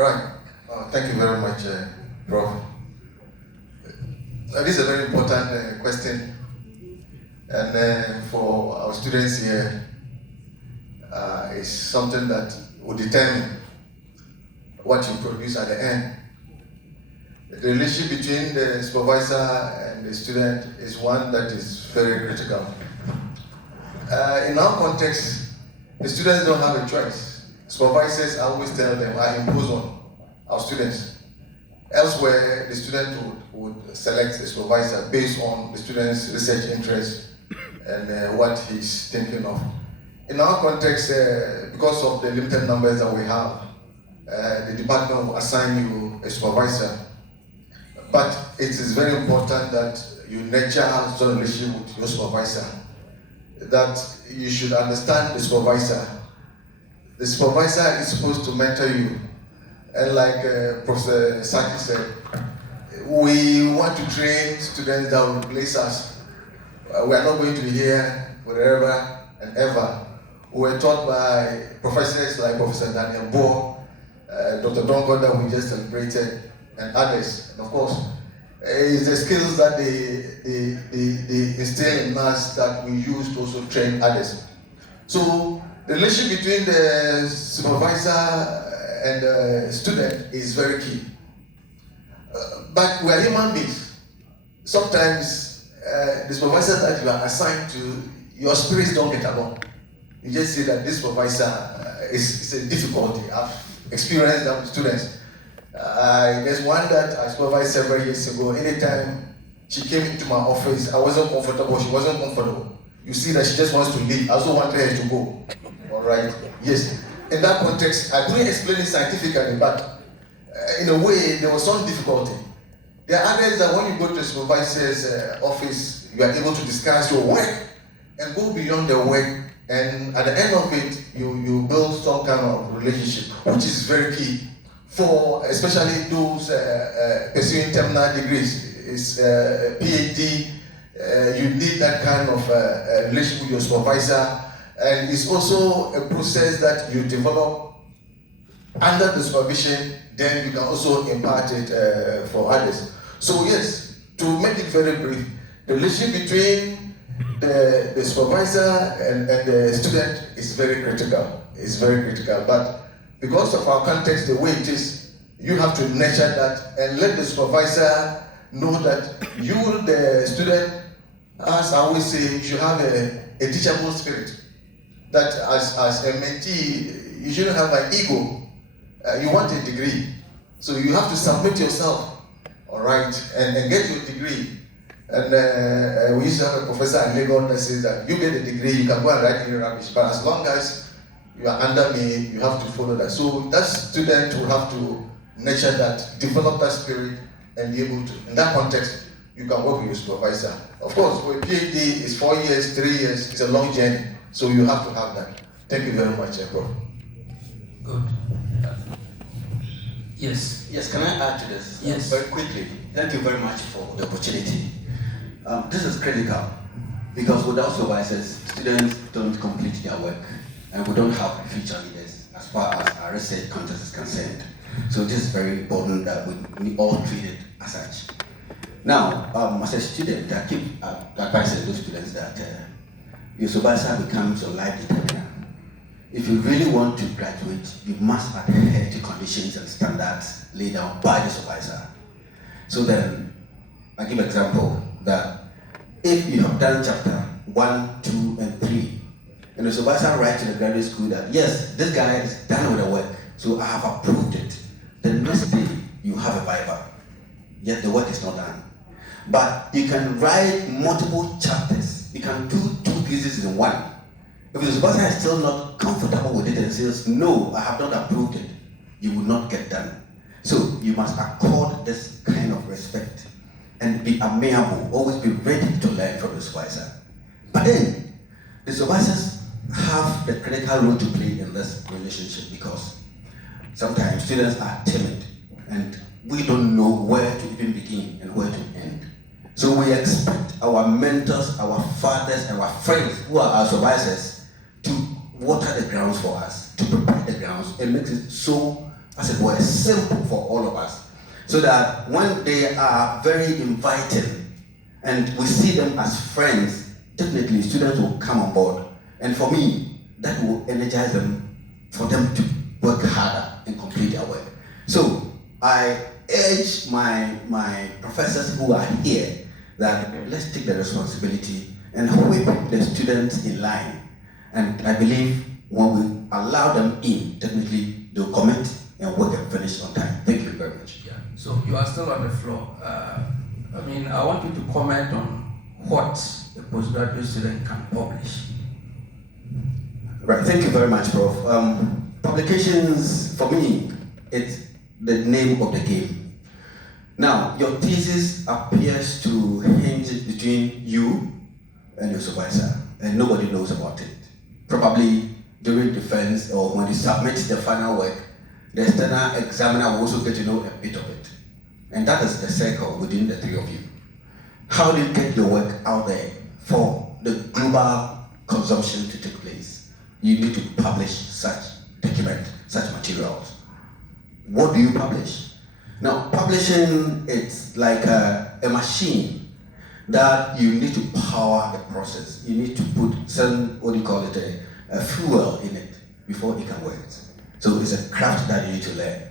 Right. Thank you very much, Prof. This is a very important question, and for our students here, it's something that will determine what you produce at the end. The relationship between the supervisor and the student is one that is very critical. In our context, the students don't have a choice. Supervisors, I always tell them, I impose on our students. Elsewhere, the student would select a supervisor based on the student's research interest and what he's thinking of. In our context, because of the limited numbers that we have, the department will assign you a supervisor. But it is very important that you nurture a strong relationship with your supervisor, that you should understand the supervisor. The supervisor is supposed to mentor you. And like Professor Saki said, we want to train students that will replace us. We are not going to be here forever and ever. We were taught by professors like Professor Daniel Bohr, Dr. Donko that we just celebrated, and others. And of course, it's the skills that they instill in us that we use to also train others. So the relationship between the supervisor and the student is very key. But we are human beings. Sometimes the supervisor that you are assigned to, your spirits don't get along. You just see that this supervisor is a difficulty. I've experienced that with students. There's one that I supervised several years ago. Anytime she came into my office, I wasn't comfortable, she wasn't comfortable. You see that she just wants to leave. I also wanted her to go. All right? Yes. In that context, I couldn't explain it scientifically, but in a way, there was some difficulty. There are others that when you go to the supervisor's office, you are able to discuss your work and go beyond the work, and at the end of it, you build some kind of relationship, which is very key for especially those pursuing terminal degrees. It's PhD, you need that kind of relationship with your supervisor. And it's also a process that you develop under the supervision, then you can also impart it for others. So yes, to make it very brief, the relationship between the supervisor and the student is very critical. It's very critical, but because of our context, the way it is, you have to nurture that and let the supervisor know that you, the student, as I always say, you should have a teachable spirit. That as a mentee, you shouldn't have an ego. You want a degree. So you have to submit yourself, all right, and get your degree. And we used to have a professor in Lagos that says that you get a degree, you can go and write any rubbish, but as long as you are under me, you have to follow that. So that student will have to nurture that, develop that spirit, and be able to, in that context, you can work with your supervisor. Of course, for a PhD, it's 4 years, 3 years, it's a long journey. So you have to have that. Thank you very much, Prof. Good. Yes. Yes, can I add to this? Yes. Very quickly. Thank you very much for the opportunity. This is critical because without supervisors, students don't complete their work and we don't have future leaders as far as our research context is concerned. So this is very important that we all treat it as such. Now, as a student, I keep advising those students that your supervisor becomes your life determiner. If you really want to graduate, you must adhere to conditions and standards laid down by the supervisor. So then, I give an example that if you have done chapter 1, 2, and 3, and the supervisor writes to the graduate school that, yes, this guy is done with the work, so I have approved it. The next day, you have a viva, yet the work is not done. But you can write multiple chapters. You can do 2 theses in one. If the supervisor is still not comfortable with it and says, no, I have not approved it, you will not get done. So you must accord this kind of respect and be amiable, always be ready to learn from the supervisor. But then, the supervisors have the critical role to play in this relationship because sometimes students are timid and we don't know where to even begin and where to end. So we expect our mentors, our fathers, and our friends who are our supervisors to water the grounds for us, to prepare the grounds and make it so as it were, simple for all of us, so that when they are very inviting and we see them as friends, definitely students will come on board. And for me, that will energize them for them to work harder and complete their work. So I urge my professors who are here that let's take the responsibility and whip the students in line. And I believe when we allow them in, definitely they'll commit and work and finish on time. Thank you very much. Yeah. So you are still on the floor. I want you to comment on what a postgraduate student can publish. Right, thank you very much, Prof. Publications, for me, it's the name of the game. Now, your thesis appears to hinge between you and your supervisor, and nobody knows about it. Probably during defense or when you submit the final work, the external examiner will also get to know a bit of it. And that is the circle within the three of you. How do you get your work out there for the global consumption to take place? You need to publish such document, such materials. What do you publish? Now, publishing, it's like a machine that you need to power the process. You need to put some, a fuel in it before it can work. So it's a craft that you need to learn.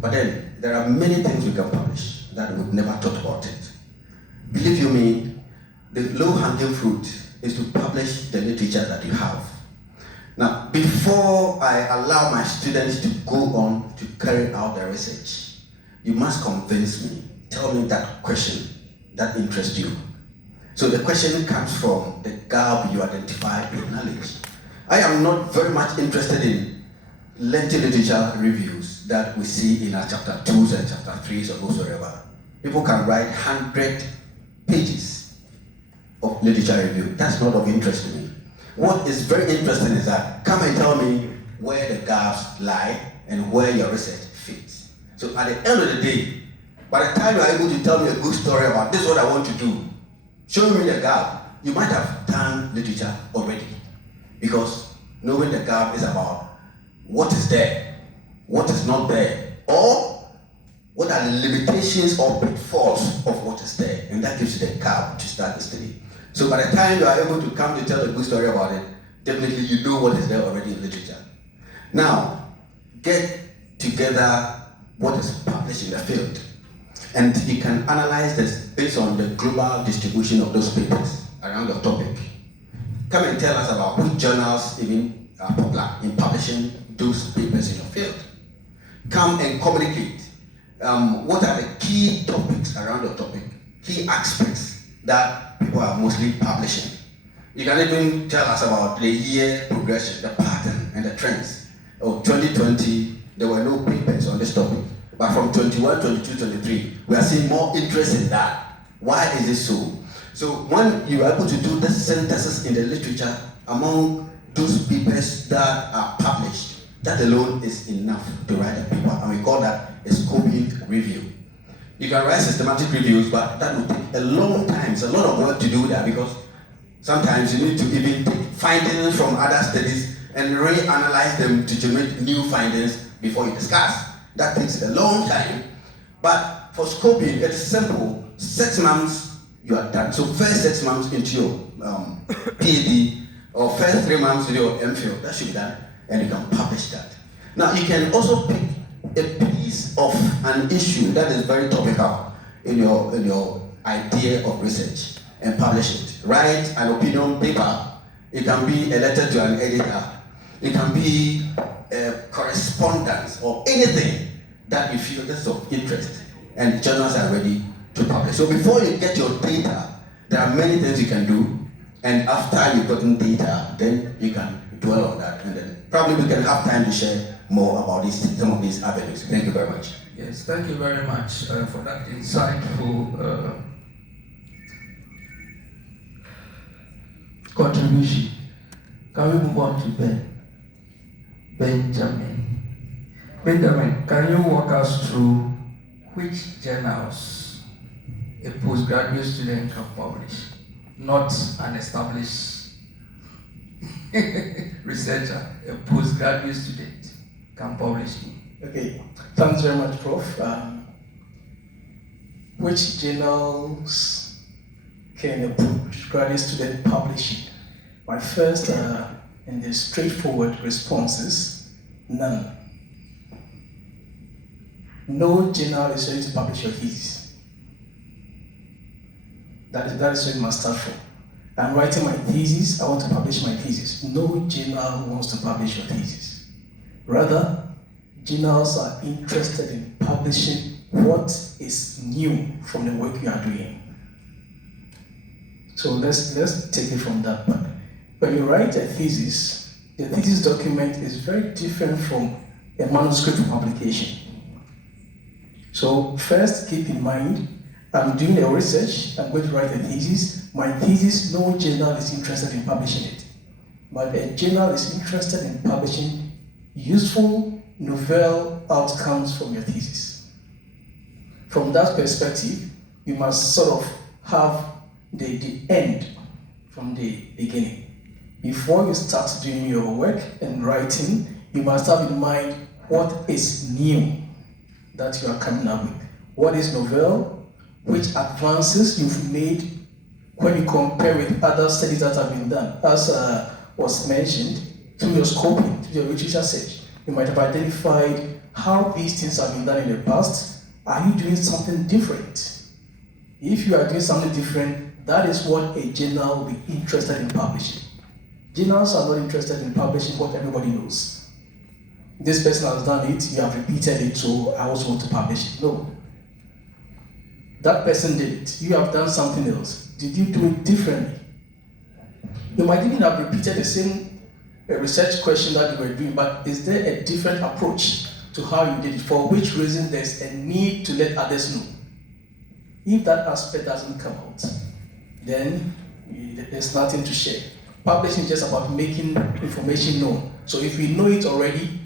But then, there are many things we can publish that we've never thought about it. Believe you me, the low-hanging fruit is to publish the literature that you have. Now, before I allow my students to go on to carry out their research, you must convince me, tell me that question that interests you. So the question comes from the gap you identified in knowledge. I am not very much interested in lengthy literature reviews that we see in our chapter 2s and chapter 3s or whatsoever. People can write 100 pages of literature review. That's not of interest to me. What is very interesting is that come and tell me where the gaps lie and where your research fits. So at the end of the day, by the time you are able to tell me a good story about this is what I want to do, show me the gap, you might have done literature already. Because knowing the gap is about what is there, what is not there, or what are the limitations or pitfalls of what is there, and that gives you the gap to start the study. So by the time you are able to come to tell a good story about it, definitely you know what is there already in literature. Now, get together what is published in the field, and you can analyze this based on the global distribution of those papers around your topic. Come and tell us about which journals even are popular in publishing those papers in your field. Come and communicate. What are the key topics around your topic, key aspects that people are mostly publishing. You can even tell us about the year progression, the pattern, and the trends. 2020, there were no papers on this topic. But from 21, 22, 23, we are seeing more interest in that. Why is it so? So when you are able to do the synthesis in the literature among those papers that are published, that alone is enough to write a paper. And we call that a scoping review. You can write systematic reviews, but that will take a long time. It's a lot of work to do that because sometimes you need to even take findings from other studies and reanalyze them to generate new findings before you discuss. That takes a long time. But for scoping, it's simple. 6 months, you are done. So first 6 months into your PhD, or first 3 months into your MPhil, that should be done, and you can publish that. Now, you can also pick a piece of an issue that is very topical in your idea of research and publish it. Write an opinion paper. It can be a letter to an editor. It can be a correspondence or anything that you feel is of interest, and journals are ready to publish. So before you get your data, there are many things you can do, and after you've gotten data, then you can dwell on that, and then probably we can have time to share more about some of these avenues. Thank you very much. Yes, thank you very much for that insightful contribution. Can we move on to Benjamin? Benjamin, can you walk us through which journals a postgraduate student can publish, not an established researcher, a postgraduate student can publish in? Okay, thanks very much, Prof. Which journals can a postgraduate student publish? My first and the straightforward response is none. No journal is ready to publish your thesis. That is where you must start from. I'm writing my thesis, I want to publish my thesis. No journal wants to publish your thesis. Rather, journals are interested in publishing what is new from the work you are doing. So let's take it from that part. When you write a thesis, the thesis document is very different from a manuscript for publication. So first, keep in mind, I'm doing a research, I'm going to write a thesis. My thesis, no journal is interested in publishing it. But a journal is interested in publishing useful, novel outcomes from your thesis. From that perspective, you must sort of have the end from the beginning. Before you start doing your work and writing, you must have in mind what is new that you are coming up with. What is novel? Which advances you've made when you compare with other studies that have been done. As was mentioned, through your scoping, through your literature search, you might have identified how these things have been done in the past. Are you doing something different? If you are doing something different, that is what a journal will be interested in publishing. Journals are not interested in publishing what everybody knows. This person has done it, you have repeated it, so I also want to publish it. No. That person did it, you have done something else. Did you do it differently? You might even have repeated the same research question that you were doing, but is there a different approach to how you did it? For which reason there's a need to let others know? If that aspect doesn't come out, then there's nothing to share. Publishing is just about making information known. So if we know it already,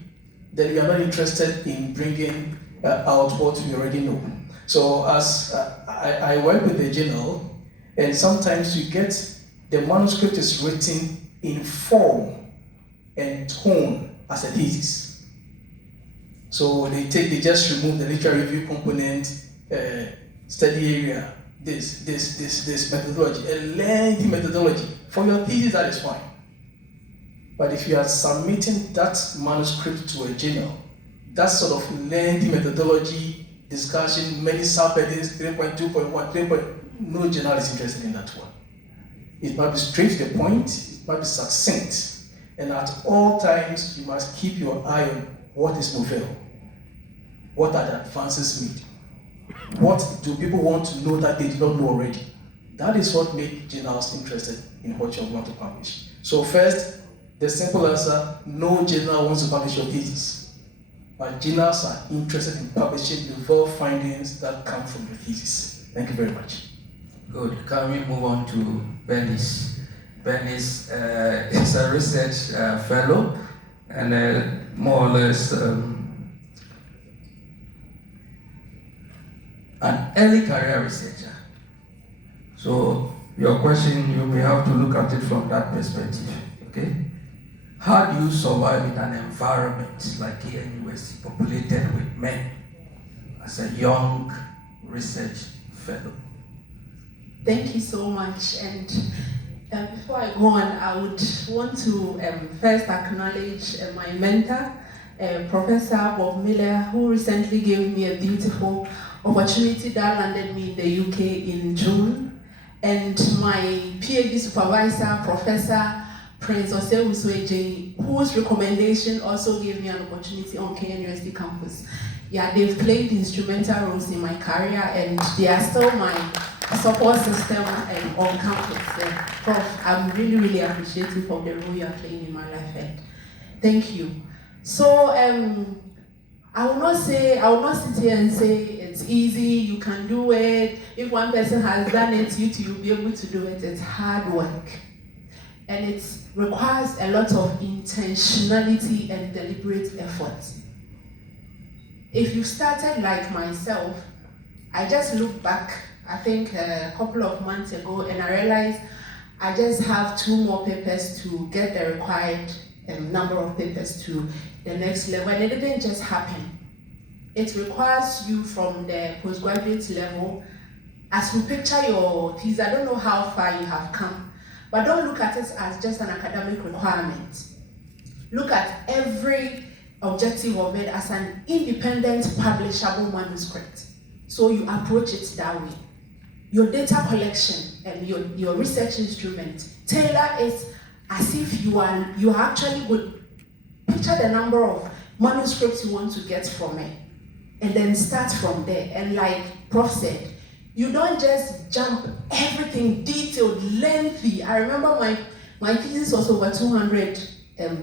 then we are not interested in bringing out what we already know. So as I work with the journal, and sometimes you get the manuscript is written in form and tone as a thesis. So they just remove the literary review component, study area, this methodology, a lengthy methodology. For your thesis, that is fine. But if you are submitting that manuscript to a journal, that sort of lengthy methodology, discussion, many subheadings, 3.2.1, 3. No journal is interested in that one. It must be straight to the point, it must be succinct, and at all times you must keep your eye on what is novel. What are the advances made? What do people want to know that they do not know already? That is what makes journals interested in what you want to publish. So first, the simple answer, no journal wants to publish your thesis. But journals are interested in publishing novel findings that come from your thesis. Thank you very much. Good. Can we move on to Bernice? Bernice is a research fellow and more or less an early career researcher. So your question, you may have to look at it from that perspective. Okay? How do you survive in an environment like KNUST, populated with men, as a young research fellow? Thank you so much. And before I go on, I would want to first acknowledge my mentor, Professor Bob Miller, who recently gave me a beautiful opportunity that landed me in the UK in June. And my PhD supervisor, Professor Prince Osewusweje, whose recommendation also gave me an opportunity on KNUST campus. Yeah, they've played instrumental roles in my career, and they are still my support system on campus. Prof, I'm really, really appreciative of the role you are playing in my life. And thank you. So I will not sit here and say it's easy, you can do it. If one person has done it, you'll be able to do it. It's hard work. And it requires a lot of intentionality and deliberate effort. If you started like myself, I just look back, I think a couple of months ago, and I realized I just have 2 more papers to get the required number of papers to the next level. And it didn't just happen. it requires you from the postgraduate level. As we picture your thesis, I don't know how far you have come, but don't look at it as just an academic requirement. Look at every objective of it as an independent publishable manuscript. So you approach it that way. Your data collection and your research instrument, tailor it as if you are actually good. Picture the number of manuscripts you want to get from it, and then start from there. And like Prof said, you don't just jump everything detailed, lengthy. I remember my thesis was over 200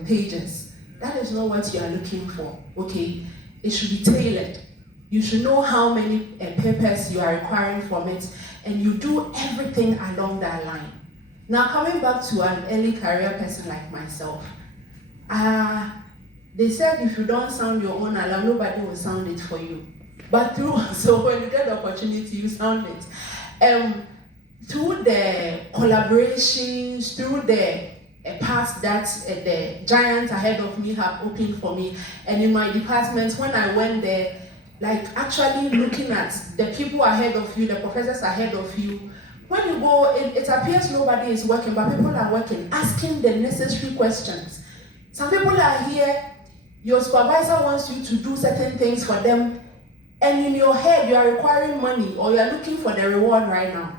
pages. That is not what you are looking for, okay? It should be tailored. You should know how many papers you are requiring from it, and you do everything along that line. Now, coming back to an early career person like myself, they said if you don't sound your own alarm, nobody will sound it for you. But so when you get the opportunity, you sound it. Through the collaborations, through the paths that the giants ahead of me have opened for me, and in my department, when I went there, like actually looking at the people ahead of you, the professors ahead of you, when you go, it appears nobody is working, but people are working, asking the necessary questions. Some people are here, your supervisor wants you to do certain things for them, and in your head, you are requiring money, or you are looking for the reward right now.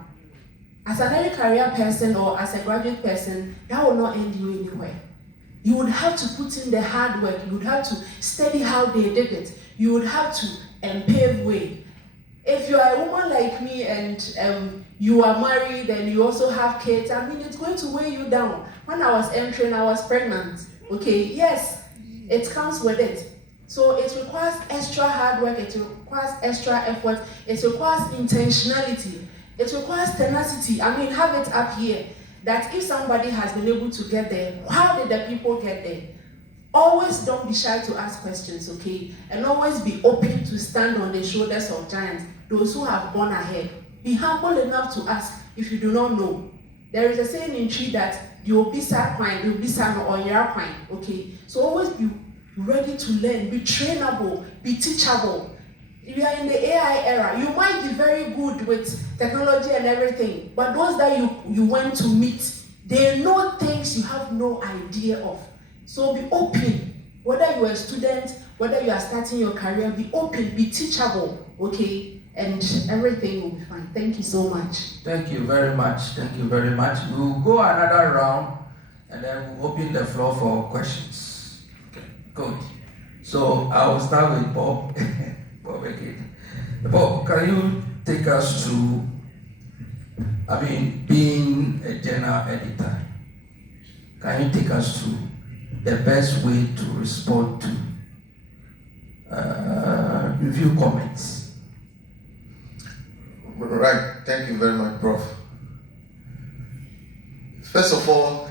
As an early career person or as a graduate person, that will not end you anywhere. You would have to put in the hard work. You would have to study how they did it. You would have to pave way. If you are a woman like me and you are married and you also have kids, I mean, it's going to weigh you down. When I was entering, I was pregnant. Okay, yes, it comes with it. So it requires extra hard work, it requires extra effort, it requires intentionality, it requires tenacity. I mean, have it up here that if somebody has been able to get there, how did the people get there? Always don't be shy to ask questions, okay? And always be open to stand on the shoulders of giants, those who have gone ahead. Be humble enough to ask if you do not know. There is a saying in Tree that you'll be sacrificed, you'll be sacrificed, okay? So always be ready to learn, be trainable, be teachable. We are in the AI era. You might be very good with technology and everything, but those that you went to meet, they know things you have no idea of. So be open. Whether you are a student, whether you are starting your career, be open, be teachable, okay? And everything will be fine. Thank you so much. Thank you very much. Thank you very much. We'll go another round, and then we'll open the floor for questions. Okay, good. So I will start with Bob. Bob again. Bob, can you take us through, being a journal editor, can you take us through the best way to respond to review comments? Right, thank you very much, Prof. First of all,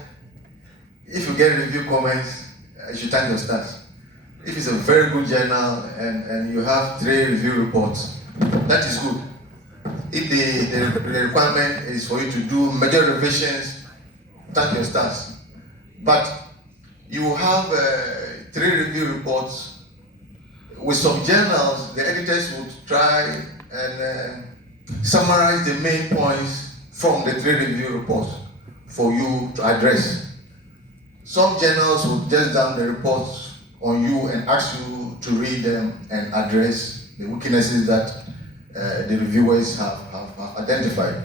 if you get review comments, you should thank your staff. If it's a very good journal and you have 3 review reports, that is good. If the requirement is for you to do major revisions, thank your staff. But you have 3 review reports. With some journals, the editors would try and summarize the main points from the 3 review reports for you to address. Some journals would just down the reports on you and ask you to read them and address the weaknesses that the reviewers have identified.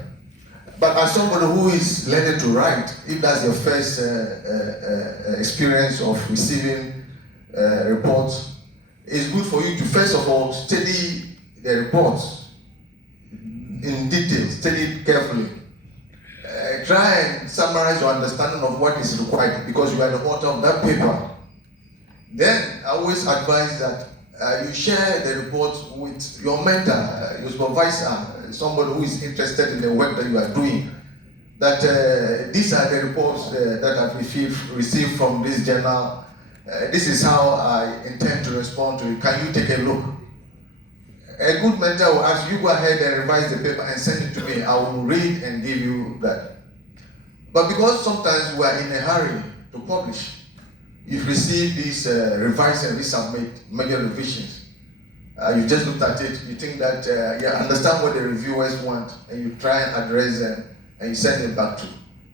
But as somebody who is learning to write, if that's your first experience of receiving reports, it's good for you to first of all study the reports in detail, study it carefully. Try and summarize your understanding of what is required because you are the author of that paper. Then I always advise that you share the report with your mentor, your supervisor, somebody who is interested in the work that you are doing. That these are the reports that I've received from this journal. This is how I intend to respond to it. Can you take a look? A good mentor will ask you, go ahead and revise the paper and send it to me. I will read and give you that. But because sometimes we are in a hurry to publish, you've received these revise and resubmit major revisions. You just looked at it, you think that you understand what the reviewers want, and you try and address them, and you send it back to.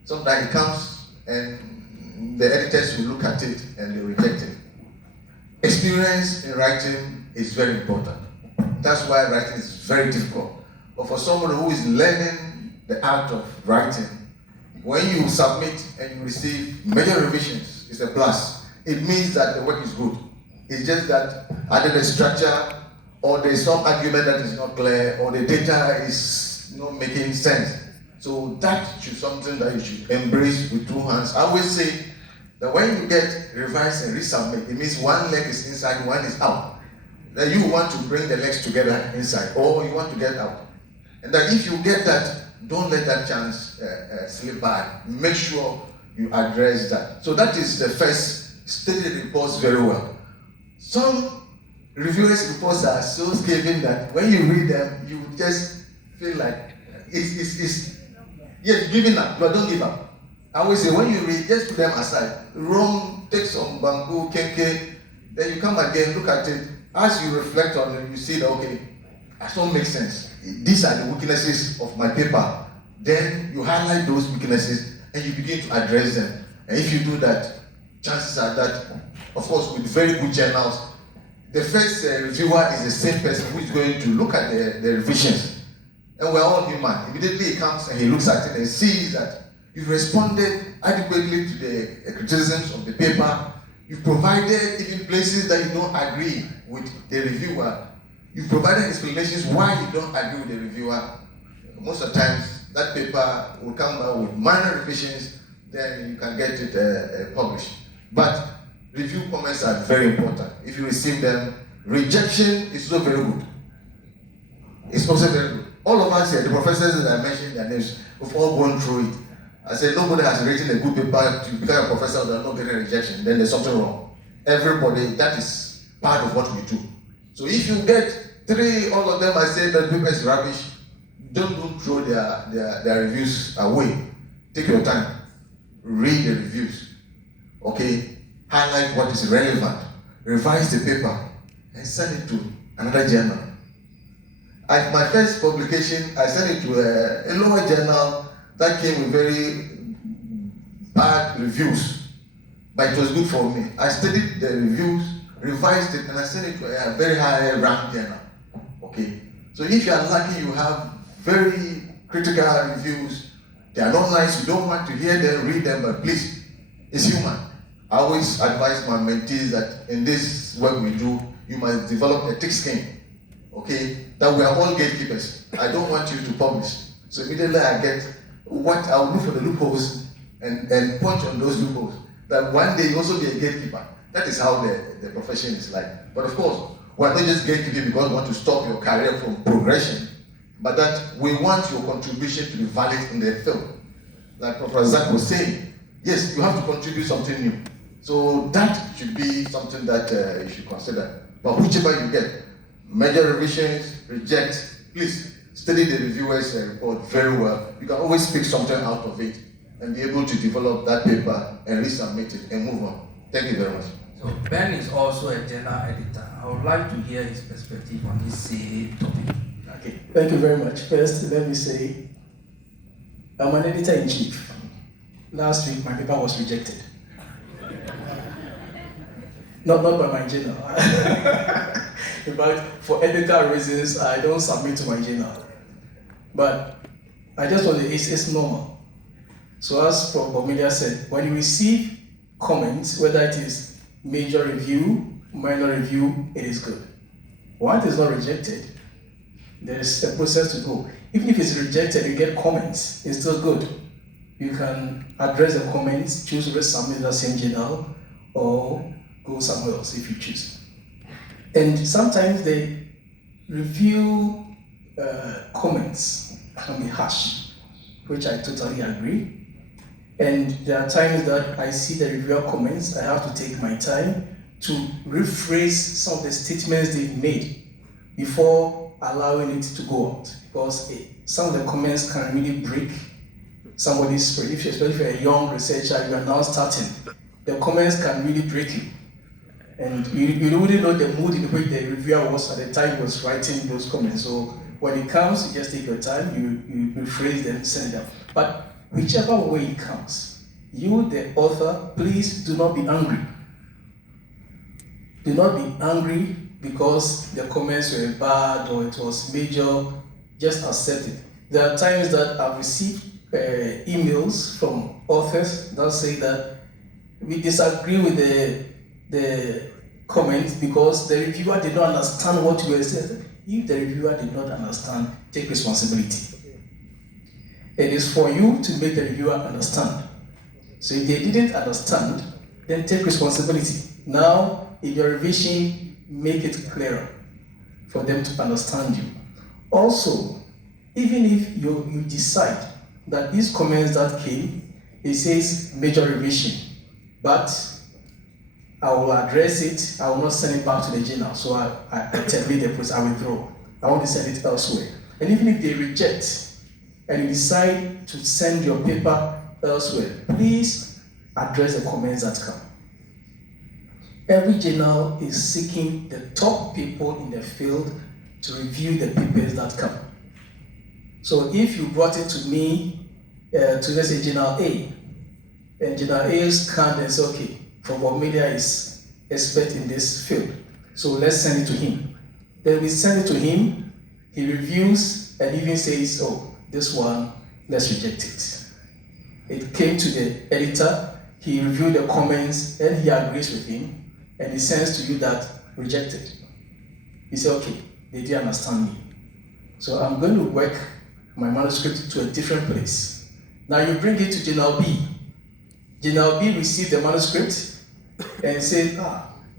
Sometimes it comes, and the editors will look at it, and they reject it. Experience in writing is very important. That's why writing is very difficult. But for someone who is learning the art of writing, when you submit and you receive major revisions, it's a plus. It means that the work is good. It's just that either the structure or there's some argument that is not clear or the data is not making sense. So that should be something that you should embrace with two hands. I always say that when you get revise and resubmit, it means one leg is inside, one is out. That you want to bring the legs together inside, or you want to get out. And that if you get that, don't let that chance slip by. Make sure you address that. So that is the first. Study the reports very well. Some reviewers' reports are so scathing that when you read them, you just feel like it's giving up, but don't give up. I always say when you read, just put them aside. Wrong, take some bamboo, kenke, then you come again, look at it. As you reflect on it, you see that, okay, that don't make sense. These are the weaknesses of my paper. Then you highlight those weaknesses and you begin to address them. And if you do that, chances are that, of course, with very good journals, the first reviewer is the same person who is going to look at the revisions. And we're all human. Immediately he comes and he looks at it and sees that you've responded adequately to the criticisms of the paper. You've provided even places that you don't agree with the reviewer. You've provided explanations why you don't agree with the reviewer. Most of the times, that paper will come out with minor revisions, then you can get it published. But review comments are very important. If you receive them, rejection is also very good. It's also very good. All of us here, the professors that I mentioned their names, we've all gone through it. I said nobody has written a good paper to become a professor without not getting rejection. Then there's something wrong. Everybody, that is part of what we do. So if you get 3, all of them, I say that paper is rubbish. Don't throw their reviews away. Take your time. Read the reviews. Okay? Highlight what is relevant. Revise the paper and send it to another journal. At my first publication, I sent it to a lower journal that came with very bad reviews, but it was good for me. I studied the reviews, revised it, and I sent it to a very high ranked journal. Okay, so if you are lucky, you have very critical reviews. They are not nice. You don't want to hear them, read them, but please, it's human. I always advise my mentees that in this work we do, you must develop a thick skin. Okay, that we are all gatekeepers. I don't want you to publish. So immediately I get what I'll look for the loopholes and punch on those loopholes. That one day you also be a gatekeeper. That is how the profession is like. But of course, we're not just gatekeeping because we want to stop your career from progression, but that we want your contribution to be valid in the field. Like Professor Zach was saying, yes, you have to contribute something new. So that should be something that you should consider. But whichever you get, major revisions, reject, please study the reviewer's report very well. You can always pick something out of it and be able to develop that paper and resubmit it and move on. Thank you very much. So Ben is also a journal editor. I would like to hear his perspective on this same topic. Okay, thank you very much. First, let me say, I'm an editor-in-chief. Last week, my paper was rejected. Not by my journal. In fact, for ethical reasons, I don't submit to my journal. But I just want to, it's normal. So as Prof. Bomelia said, when you receive comments, whether it is major review, minor review, it is good. Once it's not rejected, there is a process to go. Even if it's rejected, you get comments, it's still good. You can address the comments, choose to resubmit the same journal, or go somewhere else if you choose. And sometimes the review comments can be harsh, which I totally agree. And there are times that I see the reviewer comments, I have to take my time to rephrase some of the statements they've made before allowing it to go out. Because some of the comments can really break somebody's spirit. Especially if you're a young researcher, you are now starting, the comments can really break you. And you wouldn't know the mood in which the reviewer was at the time he was writing those comments. So when it comes, you just take your time, you rephrase them, send it out. But whichever way it comes, you, the author, please do not be angry. Do not be angry because the comments were bad or it was major. Just accept it. There are times that I've received emails from authors that say that we disagree with the comment because the reviewer did not understand what you were saying. If the reviewer did not understand, take responsibility. It is for you to make the reviewer understand. So if they didn't understand, then take responsibility. Now, in your revision, make it clearer for them to understand you. Also, even if you decide that these comments that came, it says major revision, but I will address it, I will not send it back to the journal, so I terminate the process, I withdraw. I want to send it elsewhere. And even if they reject, and you decide to send your paper elsewhere, please address the comments that come. Every journal is seeking the top people in the field to review the papers that come. So if you brought it to me, to let's say Journal A, and Journal A scanned and said, okay, Bob Media is expert in this field, so let's send it to him. Then we send it to him, he reviews and even says, oh, this one, let's reject it. It came to the editor, he reviewed the comments and he agrees with him, and he sends to you that rejected. He said, okay, they didn't understand me. So I'm going to work my manuscript to a different place. Now you bring it to Journal B. Journal B received the manuscript and said,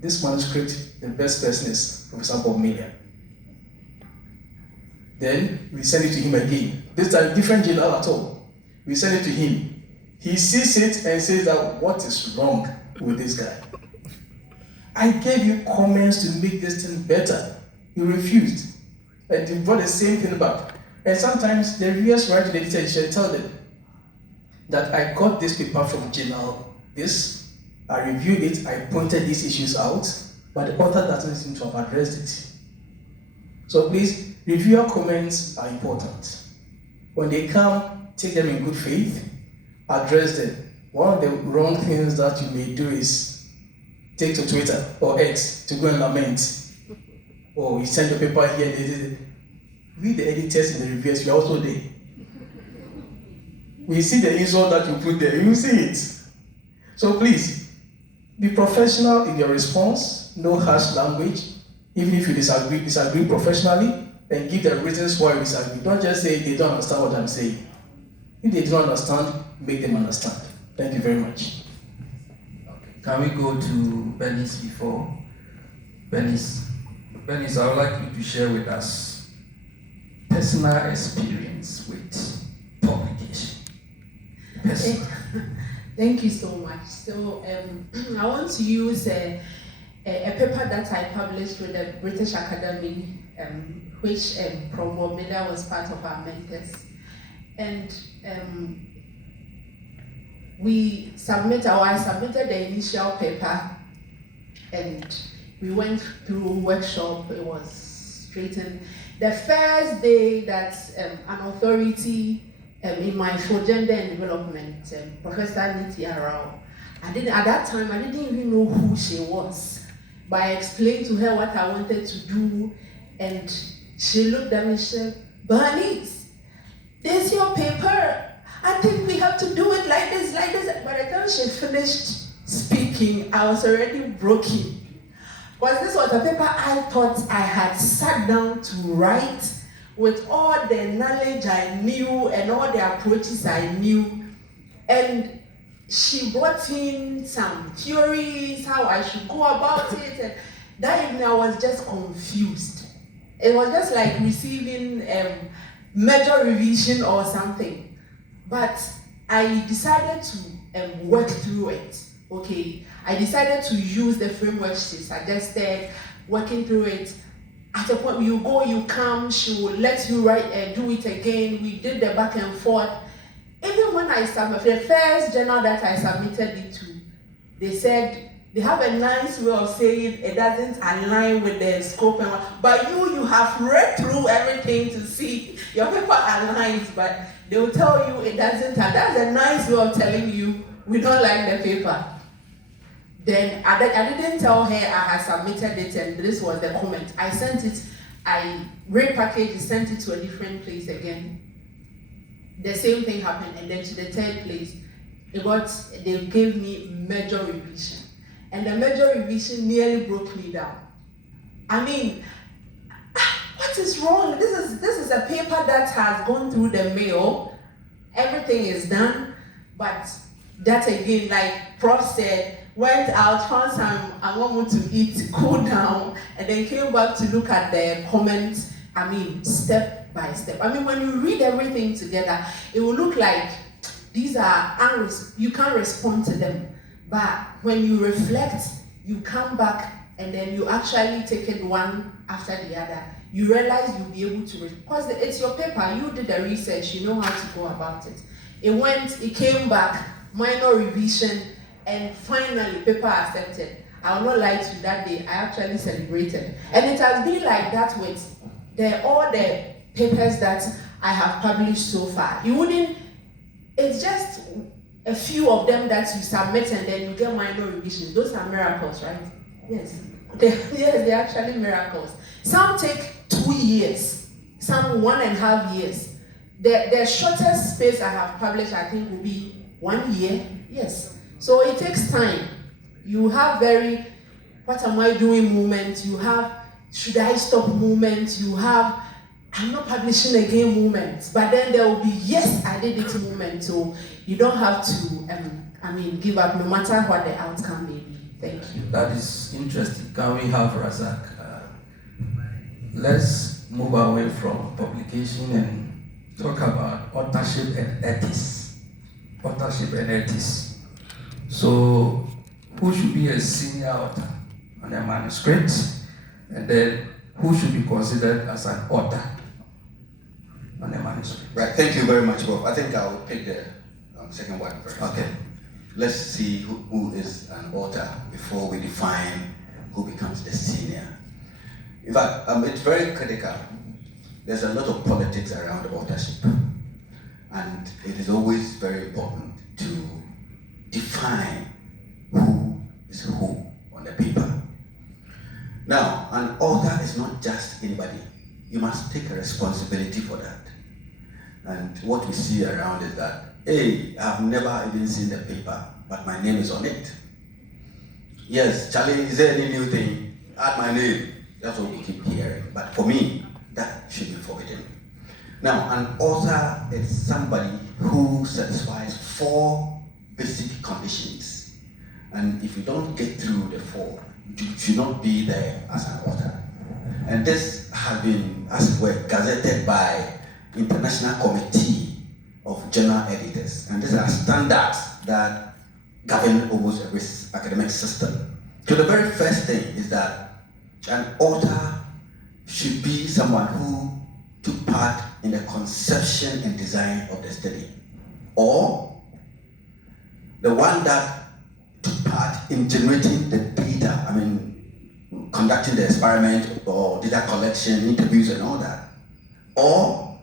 this manuscript, the best person is Professor Bob Miller. Then we send it to him again. This time, different journal at all. We send it to him. He sees it and says that, what is wrong with this guy? I gave you comments to make this thing better. You refused. And you brought the same thing back. And sometimes the reviewers write to the editor and should tell them that I got this paper from journal this, I reviewed it, I pointed these issues out, but the author doesn't seem to have addressed it. So please, reviewer comments are important. When they come, take them in good faith, address them. One of the wrong things that you may do is take to Twitter or X to go and lament. Or you send your paper here, they did it. Read the editors and the reviewers, we are also there. We see the insult that you put there, you see it. So please, be professional in your response, no harsh language. Even if you disagree professionally, and give the reasons why you disagree. Don't just say they don't understand what I'm saying. If they don't understand, make them understand. Thank you very much. Okay. Can we go to Bernice before? Bernice, I would like you to share with us personal experience with publication. Thank you so much. So I want to use a paper that I published with the British Academy, which Prof. Bob Miller was part of our mentors. And I submitted the initial paper, and we went through workshop. It was straightened. The first day that an authority in my for gender and development, Professor Nitia Rao, at that time I didn't even know who she was, but I explained to her what I wanted to do, and she looked at me and said, Bernice, this is your paper. I think we have to do it like this, like this. By the time she finished speaking, I was already broken. Because this was a paper I thought I had sat down to write with all the knowledge I knew and all the approaches I knew. And she brought in some theories, how I should go about it. And that evening I was just confused. It was just like receiving major revision or something. But I decided to work through it. Okay, I decided to use the framework she suggested, working through it. At a point, you go, you come, she will let you write and do it again. We did the back and forth. Even when I submitted, the first journal that I submitted it to, they said, They have a nice way of saying it doesn't align with the scope, but you have read through everything to see your paper aligns, but they will tell you it doesn't. And that's a nice way of telling you we don't like the paper. Then I didn't tell her I had submitted it and this was the comment. I sent it, I repackaged, sent it to a different place again. The same thing happened, and then to the third place, they gave me major revision. And the major revision nearly broke me down. I mean, what is wrong? This is a paper that has gone through the mail. Everything is done, but that again, like Prof said, went out, found some want to eat, cool down, and then came back to look at the comments. I mean, step by step. I mean, when you read everything together, it will look like these are you can't respond to them. But when you reflect, you come back and then you actually take it one after the other. You realize you'll be able to, because it's your paper, you did the research, you know how to go about it. It came back, minor revision, and finally paper accepted. I will not lie to you, that day, I actually celebrated. And it has been like that with all the papers that I have published so far. It's just a few of them that you submit and then you get minor revisions. Those are miracles, right? Yes. They're actually miracles. Some take 2 years, some 1.5 years. The shortest space I have published, I think, will be 1 year. Yes. So it takes time. You have what am I doing movement. You have, should I stop movement. You have, I'm not publishing again movement. But then there will be, yes, I did it movement. So you don't have to, give up no matter what the outcome may be. Thank you. That is interesting. Can we have Razak? Let's move away from publication and talk about authorship and ethics. Authorship and ethics. So, who should be a senior author on a manuscript? And then, who should be considered as an author on a manuscript? Right, thank you very much, Bob. I think I'll pick the second one first. Okay. Let's see who is an author before we define who becomes the senior. In fact, it's very critical. There's a lot of politics around authorship, and it is always very important to define who is who on the paper. Now, an author is not just anybody. You must take a responsibility for that. And what we see around is that, hey, I've never even seen the paper, but my name is on it. Yes, Charlie, is there any new thing? Add my name. That's what we keep hearing. But for me, that should be forbidden. Now, an author is somebody who satisfies 4 basic conditions. And if you don't get through the 4, you should not be there as an author. And this has been, as it were, gazetted by International Committee of Journal Editors. And these are standards that govern almost every academic system. So the very first thing is that an author should be someone who took part in the conception and design of the study, or the one that took part in generating the data, conducting the experiment or data collection, interviews and all that. Or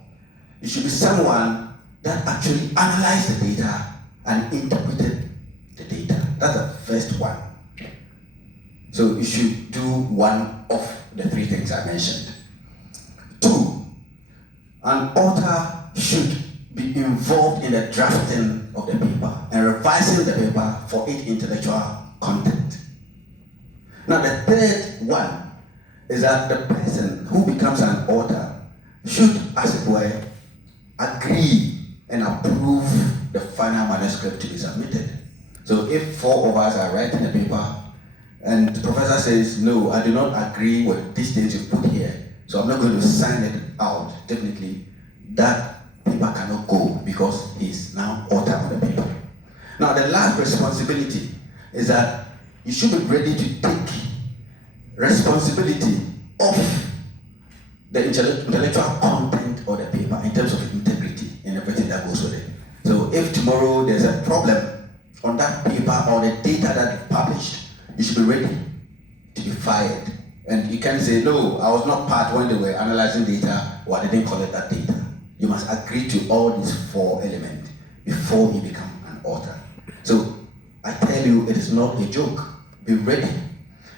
it should be someone that actually analyzed the data and interpreted the data. That's the first one. So you should do one of the 3 things I mentioned. 2, an author should be involved in the drafting of the paper and revising the paper for its intellectual content. Now the third one is that the person who becomes an author should, as it were, agree and approve the final manuscript to be submitted. So if 4 of us are writing a paper and the professor says, no, I do not agree with these things you put here, so I'm not going to sign it out, definitely that paper cannot go because he's now author of the paper. Now the last responsibility is that you should be ready to take responsibility of the intellectual content of the paper in terms of integrity and everything that goes with it. So if tomorrow there's a problem on that paper or the data that you published, you should be ready to be fired. And you can't say, no, I was not part when they were analyzing data, or I didn't collect that data. You must agree to all these 4 elements before you become an author. So I tell you, it is not a joke. Be ready.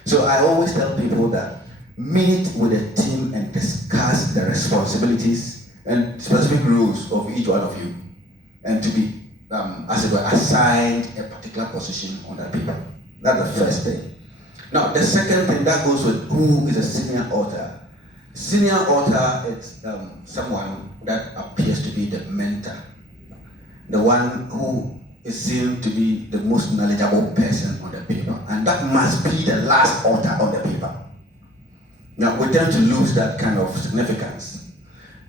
So I always tell people that meet with a team and discuss the responsibilities and specific roles of each one of you, and to be, as it were, assigned a particular position on that paper. That's the first thing. Now, the second thing that goes with who is a senior author. Senior author is someone that appears to be the mentor, the one who is seen to be the most knowledgeable person on the paper, and that must be the last author on the paper. Now, we tend to lose that kind of significance.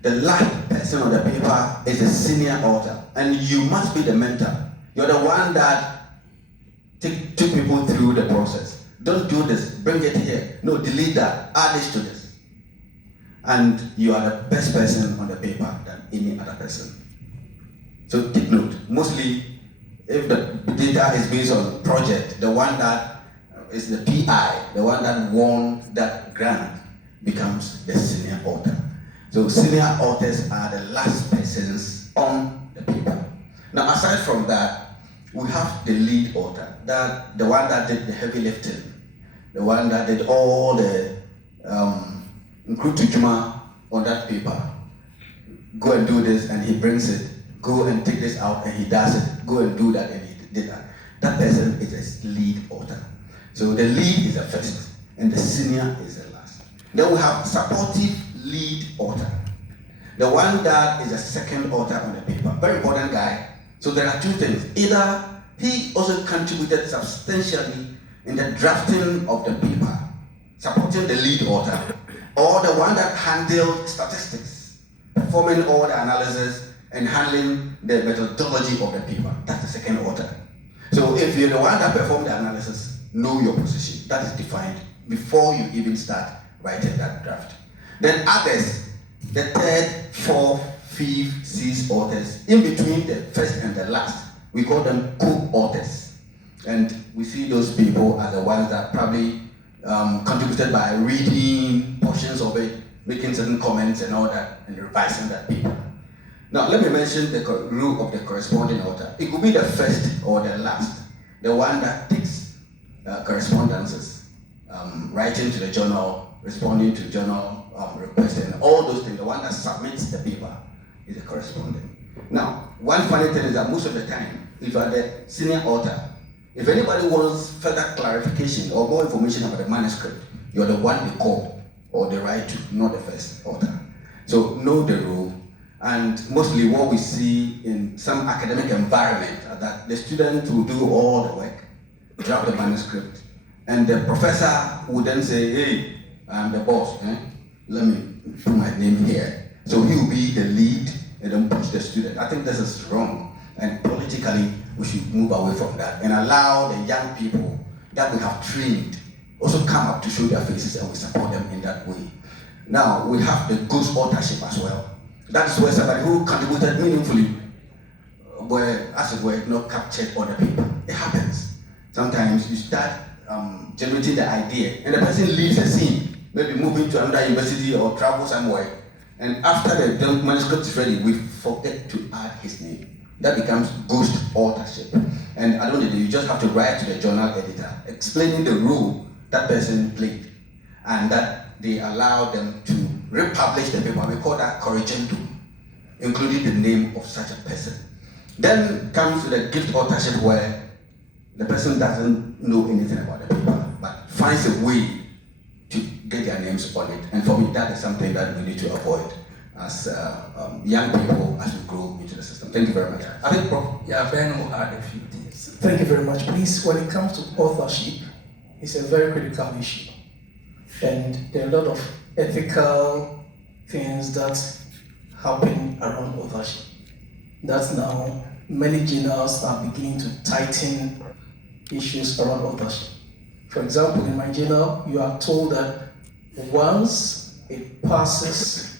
The last person on the paper is a senior author, and you must be the mentor. You're the one that took people through the process. Don't do this, bring it here. No, delete that, add this to this. And you are the best person on the paper than any other person. So take note, mostly if the data is based on project, the one that is the PI, the one that won that grant, becomes the senior author. So senior authors are the last persons on the paper. Now, aside from that, we have the lead author, that the one that did the heavy lifting, the one that did all the Nkrutujuma on that paper. Go and do this, and he brings it. Go and take this out, and he does it. Go and do that, and he did that. That person is a lead author. So the lead is the first, and the senior is the last. Then we have supportive lead author, the one that is a second author on the paper. Very important guy. So there are 2 things. Either he also contributed substantially in the drafting of the paper, supporting the lead author, or the one that handled statistics, performing all the analysis and handling the methodology of the paper. That's the second author. So if you're the one that performed the analysis, know your position. That is defined before you even start writing that draft. Then others, the 3rd, 4th, 5th, 6th authors, in between the first and the last, we call them co-authors. And we see those people as the ones that probably contributed by reading portions of it, making certain comments and all that, and revising that paper. Now, let me mention the role of the corresponding author. It could be the first or the last, the one that takes correspondences, writing to the journal, responding to journal requests, and all those things. The one that submits the paper is the correspondent. Now, one funny thing is that most of the time, if you are the senior author, if anybody wants further clarification or more information about the manuscript, you're the one they call or they write to, not the first author. So know the rule. And mostly what we see in some academic environment are that the student will do all the work, draft the manuscript, and the professor would then say, hey, I'm the boss, let me put my name here. So he will be the lead and then push the student. I think this is wrong, and politically we should move away from that and allow the young people that we have trained also come up to show their faces, and we support them in that way. Now we have the ghost authorship as well. That's where somebody who contributed meaningfully were, as it were, not captured on the paper. It happens. Sometimes you start generating the idea, and the person leaves the scene, maybe moving to another university or travel somewhere, and after the manuscript is ready, we forget to add his name. That becomes ghost authorship. And I don't know, you just have to write to the journal editor explaining the role that person played, and that they allow them to republish the paper. We call that corrigendum, including the name of such a person. Then comes the gift authorship, where the person doesn't know anything about the paper, but finds a way to get their names on it. And for me, that is something that we need to avoid as young people as we grow into the system. Thank you very much. I think Ben will add a few things. Thank you very much. Please, when it comes to authorship, it's a very critical issue. And there are a lot of ethical things that happen around authorship. That's now many journals are beginning to tighten issues around authorship. For example, in my journal, you are told that once it passes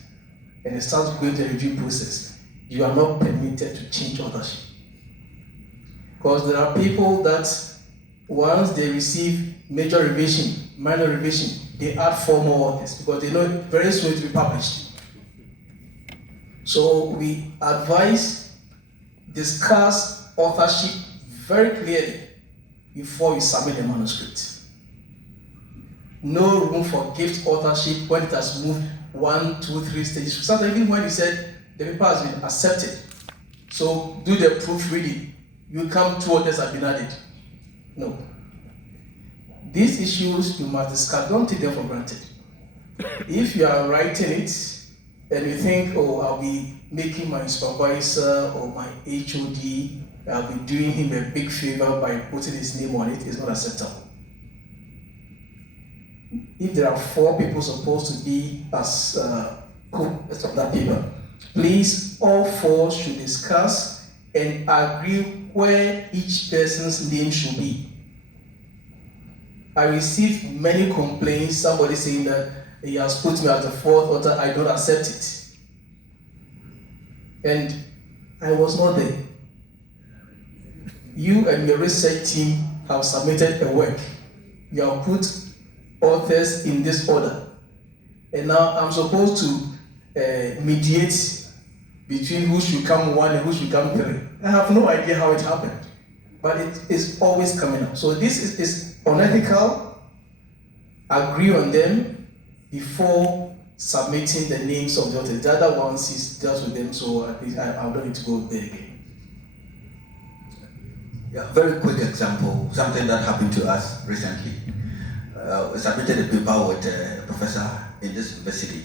and it starts going through the review process, you are not permitted to change authorship. Because there are people that once they receive major revision, minor revision, they add 4 more authors because they know very soon it will be published. So we advise, discuss authorship very clearly before you submit a manuscript. No room for gift authorship when it has moved 1, 2, 3 stages. Sometimes even when you said the paper has been accepted, so do the proofreading. You come 2 authors have been added. No. These issues you must discuss. Don't take them for granted. If you are writing it and you think, oh, I'll be making my supervisor or my HOD, I'll be doing him a big favor by putting his name on it, it's not acceptable. If there are 4 people supposed to be as co-authors of that paper, please all 4 should discuss and agree where each person's name should be. I received many complaints, somebody saying that he has put me as the 4th author, I don't accept it. And I was not there. You and your research team have submitted a work. You have put authors in this order. And now I'm supposed to mediate between who should come 1 and who should come 3. I have no idea how it happened, but it is always coming up. So this is unethical. Agree on them before submitting the names of the authors. The other ones is dealt with them, so at least I don't need to go there again. Yeah, very quick example, something that happened to us recently. We submitted a paper with a professor in this university,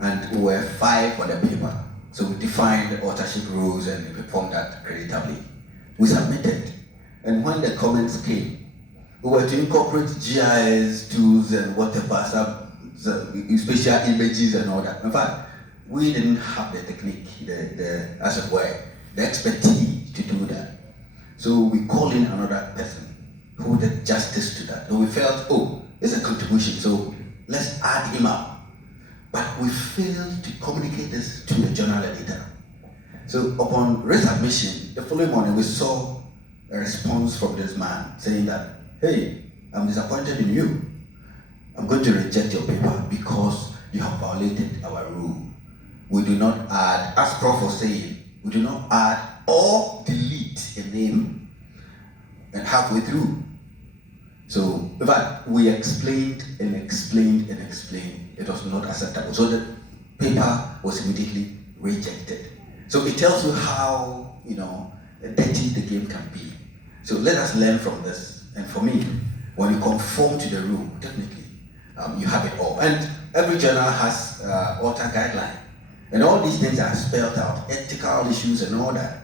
and we were 5 on the paper. So we defined the authorship rules and we performed that creditably. We submitted, and when the comments came, we were to incorporate GIS tools and whatever, some special images and all that. In fact, we didn't have the technique, as it were, the expertise to do that. So we called in another person who did justice to that. So we felt, oh, it's a contribution, so let's add him up. But we failed to communicate this to the journal editor. So upon resubmission, the following morning we saw a response from this man saying that, hey, I'm disappointed in you. I'm going to reject your paper because you have violated our rule. We do not add, as Prof was saying, we do not add or delete a name and halfway through. So, in fact, we explained and explained and explained. It was not acceptable. So the paper was immediately rejected. So it tells you how, dirty the game can be. So let us learn from this. And for me, when you conform to the rule, definitely, you have it all. And every journal has author guideline. And all these things are spelled out, ethical issues and all that.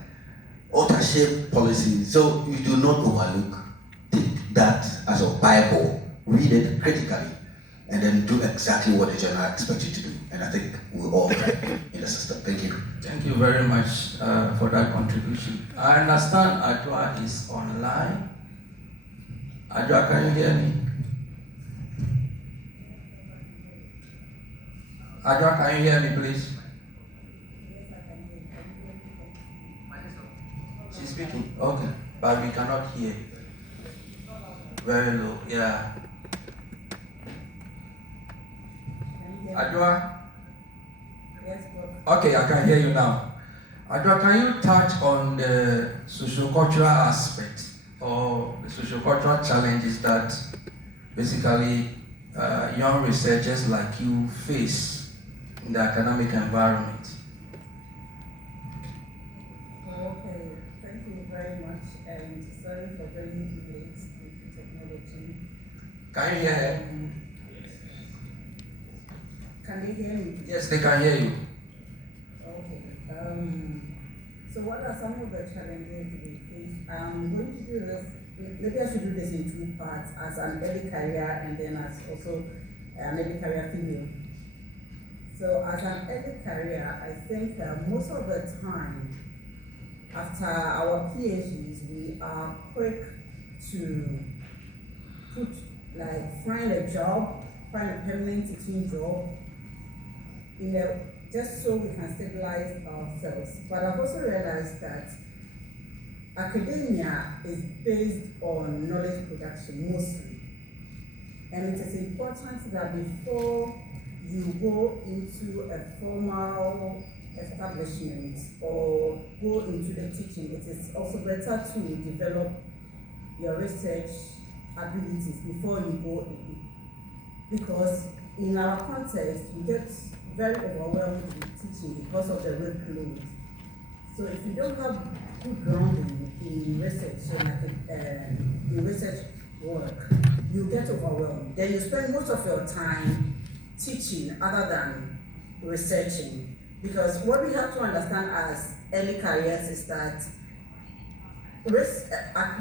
Authorship policies, so you do not overlook. Take that as a Bible, read it critically, and then do exactly what the journal expects you to do. And I think we're all in the system. Thank you. Thank you very much for that contribution. I understand Adwa is online. Adwa, can you hear me? Adwa, can you hear me, please? She's speaking. Okay, but we cannot hear. Very low, yeah. Adwa? Yes, okay, I can hear you now. Adwa, can you touch on the socio-cultural aspect or the socio-cultural challenges that basically young researchers like you face in the academic environment? Okay, thank you very much, and sorry for joining you late due to technology. Can you hear? Can they hear me? Yes, they can hear you. Okay. So what are some of the challenges we face? I'm going to do this. Maybe I should do this in 2 parts, as an early career and then as also an early career female. So as an early career, I think most of the time, after our PhDs, we are quick to find a job, find a permanent teaching job, just so we can stabilize ourselves. But I've also realized that academia is based on knowledge production mostly. And it is important that before you go into a formal establishment or go into the teaching, it is also better to develop your research abilities before you go in. Because in our context, we get very overwhelmed with teaching because of the workload. So if you don't have good grounding in research and in research work, you get overwhelmed. Then you spend most of your time teaching other than researching. Because what we have to understand as early careers is that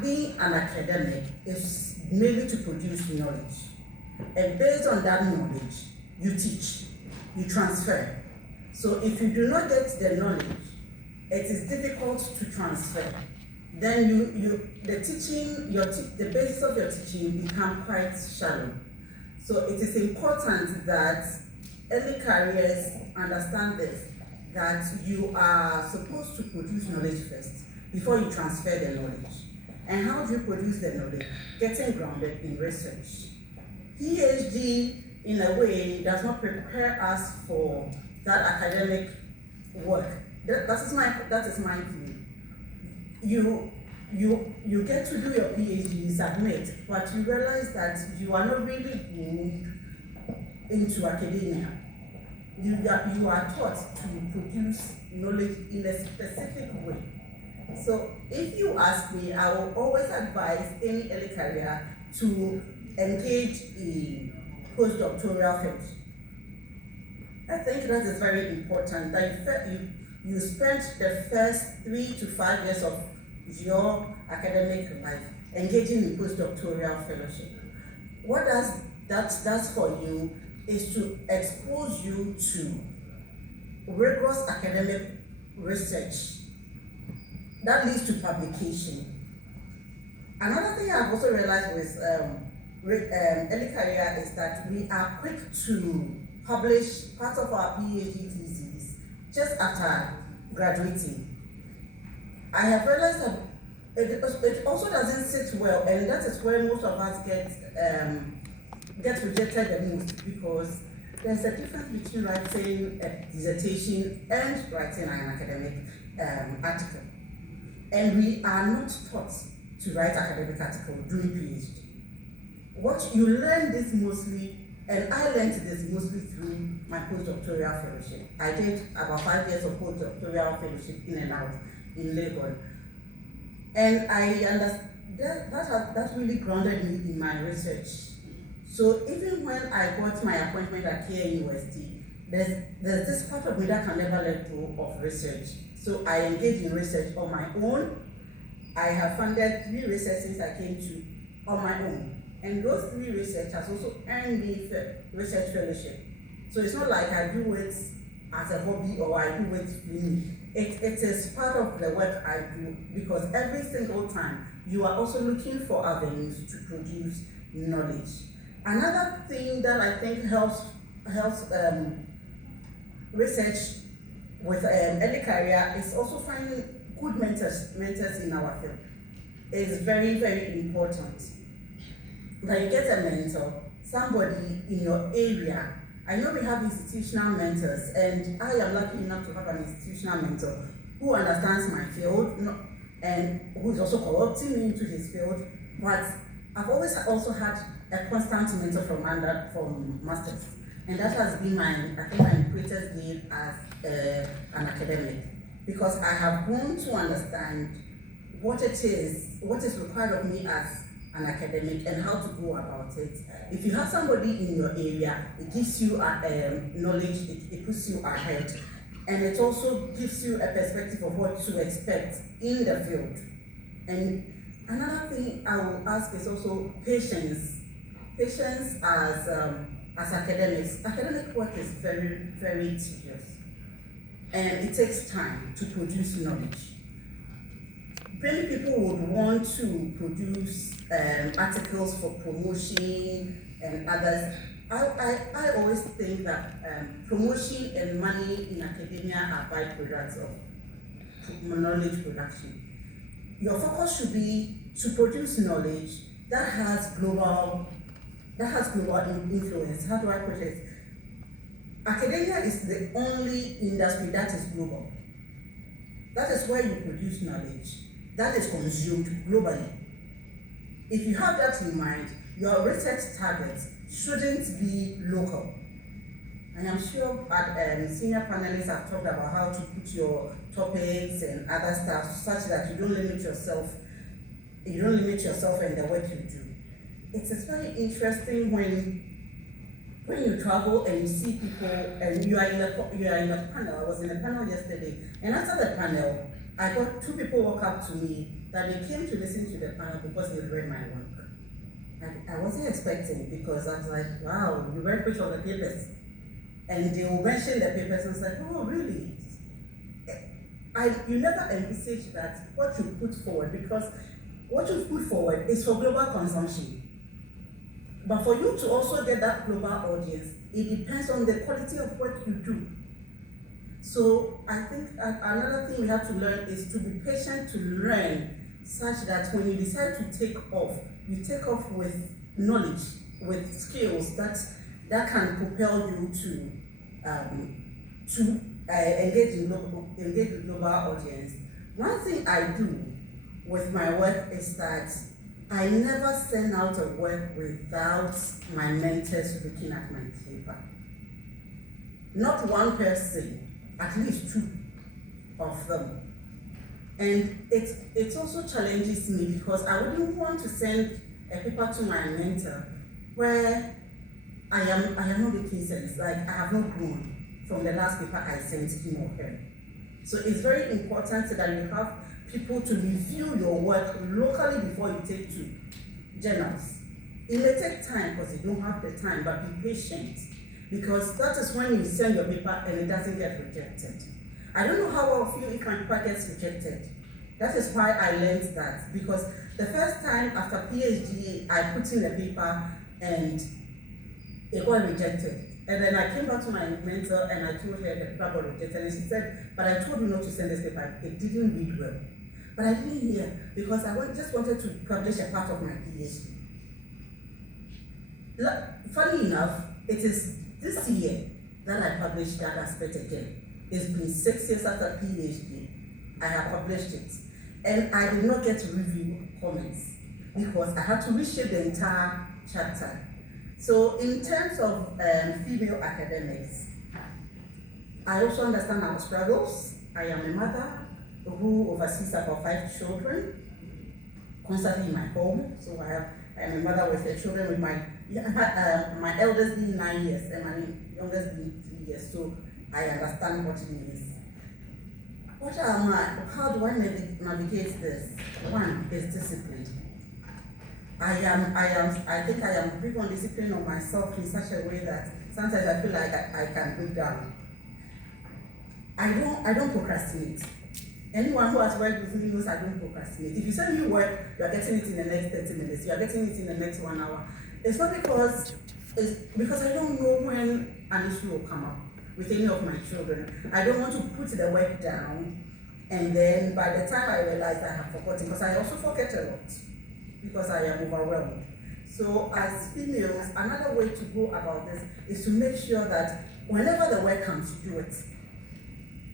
being an academic is mainly to produce knowledge. And based on that knowledge, you teach, you transfer. So if you do not get the knowledge, it is difficult to transfer. Then the basis of your teaching become quite shallow. So it is important that early careers understand this, that you are supposed to produce knowledge first before you transfer the knowledge. And how do you produce the knowledge? Getting grounded in research. PhD, in a way, does not prepare us for that academic work. That is my view. You get to do your PhD, you submit, but you realize that you are not really good into academia. You are taught to produce knowledge in a specific way. So if you ask me, I will always advise any early career to engage in postdoctoral fields. I think that is very important, that you spend the first 3 to 5 years of your academic life engaging in postdoctoral fellowship. What that does for you is to expose you to rigorous academic research that leads to publication. Another thing I've also realized with early career is that we are quick to publish part of our PhD thesis just after graduating. I have realized that it also doesn't sit well, and that is where most of us get rejected the most, because there's a difference between writing a dissertation and writing an academic article. And we are not taught to write academic article during PhD. What you learn this mostly, and I learned this mostly through my postdoctoral fellowship. I did about 5 years of postdoctoral fellowship in and out in Lagos. And I understand that really grounded me in my research. So even when I got my appointment at KNUST, there's this part of me that can never let go of research. So I engaged in research on my own. I have funded 3 research since I came to on my own. And those 3 research has also earned me research fellowship. So it's not like I do it as a hobby or I do it freely. It is part of the work I do, because every single time you are also looking for avenues to produce knowledge. Another thing that I think helps research with early career is also finding good mentors in our field. It is very, very important that you get a mentor, somebody in your area. I know we have institutional mentors, and I am lucky enough to have an institutional mentor who understands my field and who is also co-opting me into his field. But I've always also had a constant mentor from masters, and that has been my greatest gain as an academic, because I have grown to understand what is required of me as an academic and how to go about it. If you have somebody in your area, it gives you knowledge, it puts you ahead, and it also gives you a perspective of what to expect in the field. And another thing I will ask is also patience. Patience as academics. Academic work is very, very tedious, and it takes time to produce knowledge. Many people would want to produce articles for promotion and others. I always think that promotion and money in academia are byproducts of knowledge production. Your focus should be to produce knowledge that has global that has global influence. How do I put it? Academia is the only industry that is global. That is where you produce knowledge that is consumed globally. If you have that in mind, your research targets shouldn't be local. And I'm sure senior panelists have talked about how to put your topics and other stuff such that you don't limit yourself in the work you do. It is very interesting when you travel and you see people and you are in a panel. I was in a panel yesterday, and after the panel, I got 2 people walk up to me that they came to listen to the panel because they read my work. And I wasn't expecting, because I was like, wow, you read which of the papers? And they will mention the papers, and it's like, oh, really? You never envisage that what you put forward, because what you put forward is for global consumption. But for you to also get that global audience, it depends on the quality of what you do. So I think another thing we have to learn is to be patient to learn, such that when you decide to take off, you take off with knowledge, with skills that can propel you to engage with global audience. One thing I do with my work is that I never send out a work without my mentors looking at my paper. Not one person, at least 2 of them. And it also challenges me, because I wouldn't want to send a paper to my mentor where I am not making sense, like I have not grown from the last paper I sent him or her. So it's very important that you have people to review your work locally before you take to journals. It may take time because you don't have the time, but be patient, because that is when you send your paper and it doesn't get rejected. I don't know how I'll feel if my paper gets rejected. That is why I learned that, because the first time after PhD, I put in the paper and it got rejected. And then I came back to my mentor and I told her the paper got rejected, and she said, but I told you not to send this paper, it didn't read well. But I didn't hear, because I just wanted to publish a part of my PhD. Funny enough, it is this year that I published that aspect again. It's been 6 years after PhD, I have published it. And I did not get to review comments, because I had to reshape the entire chapter. So in terms of female academics, I also understand our struggles. I am a mother who oversees about 5 children, constantly in my home. So I am a mother with 3 children, with my eldest being 9 years and my youngest being 3 years. So I understand what it means. How do I navigate this? One is discipline. I think I am big on discipline on myself in such a way that sometimes I feel like I can break down. I don't procrastinate. Anyone who has worked with me knows I don't procrastinate. If you send me work, you are getting it in the next 30 minutes, you are getting it in the next 1 hour. It's not because I don't know when an issue will come up with any of my children. I don't want to put the work down, and then by the time I realize I have forgotten, because I also forget a lot, because I am overwhelmed. So as females, another way to go about this is to make sure that whenever the work comes, you do it.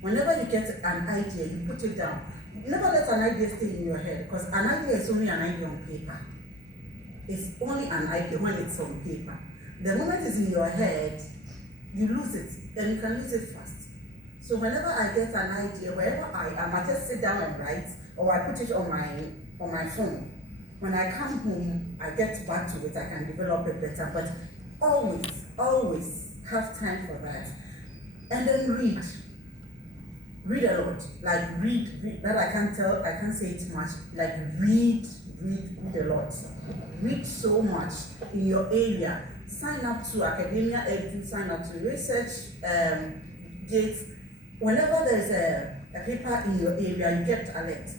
Whenever you get an idea, you put it down. Never let an idea stay in your head, because an idea is only an idea on paper. It's only an idea when it's on paper. The moment it's in your head, you lose it, and you can lose it fast. So whenever I get an idea, wherever I am, I just sit down and write, or I put it on my phone. When I come home, I get back to it, I can develop it better, but always have time for that. And then read. Read a lot, like read that I can't say it much, like read a lot. Read so much in your area. Sign up to Academia Edu, sign up to Research Gates. Whenever there's a paper in your area, you get alert.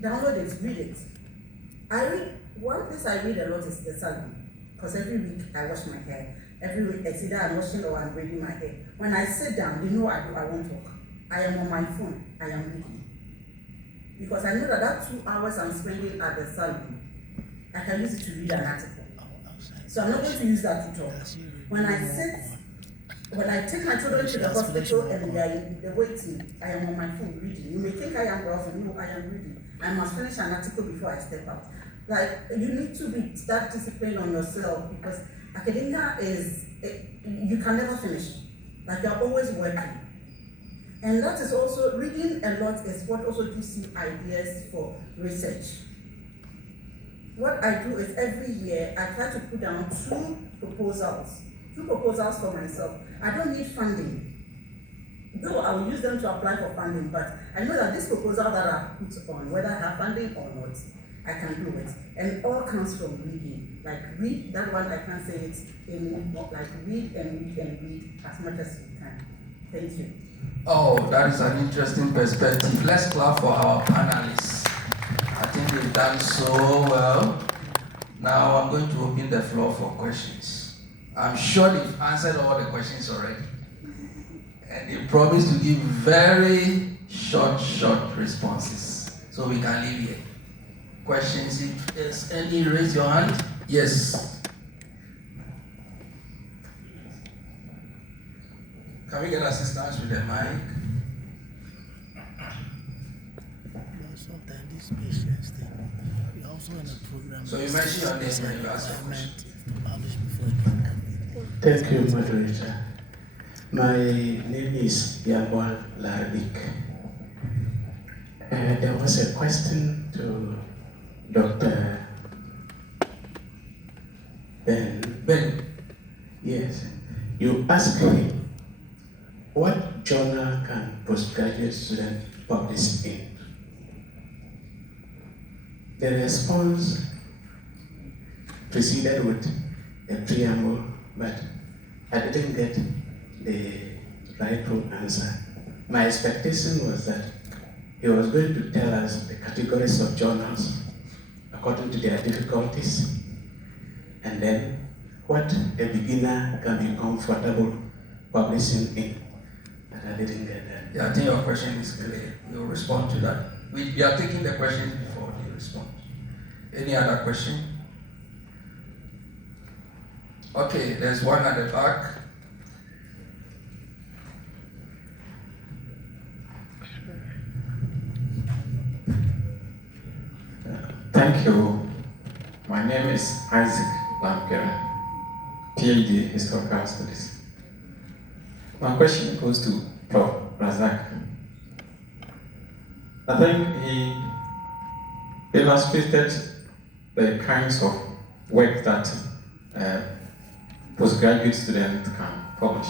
Download it, read it. One place I read a lot is the salon, because every week I wash my hair. Every week it's either I'm washing or I'm braiding my hair. When I sit down, they know I won't talk. I am on my phone, I am reading. Because I know that 2 hours I'm spending at the salon, I can use it to read an article. So I'm not going to use that to talk. When I take my children to the hospital and they are in the waiting, I am on my phone reading. You may think I am browsing. No, I am reading. I must finish an article before I step out. Like, you need to be that disciplined on yourself, because academia is, you can never finish. Like, you're always working. And that is also, reading a lot is what also gives you ideas for research. What I do is every year, I try to put down two proposals for myself. I don't need funding. Though I will use them to apply for funding, but I know that this proposal that I put on, whether I have funding or not, I can do it. And it all comes from reading. Like, read, that one I can't say it anymore. Like, read and read and read as much as you can. Thank you. Oh, that is an interesting perspective. Let's clap for our panelists. I think they've done so well. Now I'm going to open the floor for questions. I'm sure they've answered all the questions already. And they promised to give very short responses. So we can leave here. Questions, if there's any, raise your hand. Yes. Can we get assistance with the mic? Sometimes these patients we also in a program. So you mentioned your name when you asked your question. Thank you, moderator. My name is Yabon Larik. There was a question to Dr. Ben. Yes. You asked him, what journal can postgraduate students publish in? The response proceeded with a preamble, but I didn't get the rightful answer. My expectation was that he was going to tell us the categories of journals according to their difficulties, and then what a beginner can be comfortable publishing in. But I didn't get that. Yeah, I think your question is clear. You'll respond to that. We are taking the questions before you respond. Any other question? Okay, there's one at the back. Thank you. My name is Isaac Lampere, PhD Historical Studies. My question goes to Prof. Razak. I think he illustrated the kinds of work that postgraduate students can publish,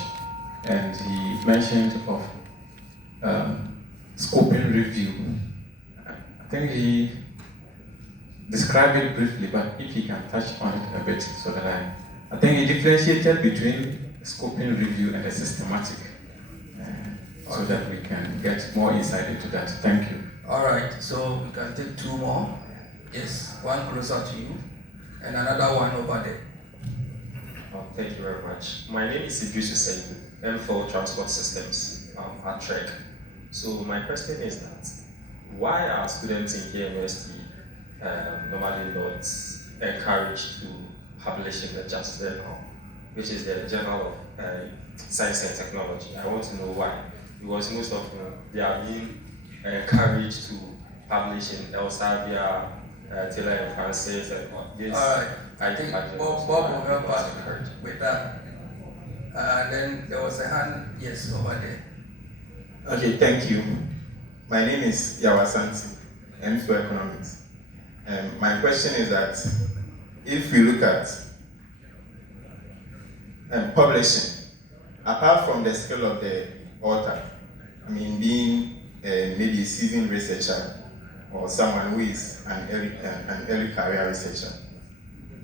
and he mentioned of scoping review. I think he described it briefly, but if he can touch on it a bit so that I think he differentiated between scoping review and a systematic, so that we can get more insight into that. Thank you. All right, so we can take two more. Yes, one closer to you, and another one over there. Oh, thank you very much. My name is Idris Hussein, MPhil Transport Systems at TREC. So my question is that, why are students in KNUST normally not encouraged to publish in the JAST Journal, which is the Journal of Science and Technology? I want to know why. Because most of them, they are being encouraged to publish in Elsevier, Taylor and Francis, and this. All right, I think Bob will help us with that. And then there was a hand, yes, over there. Okay, thank you. My name is Yawasanti, MPhil Economics. My question is that if we look at publishing, apart from the skill of the author, I mean, being maybe a seasoned researcher or someone who is an early career researcher,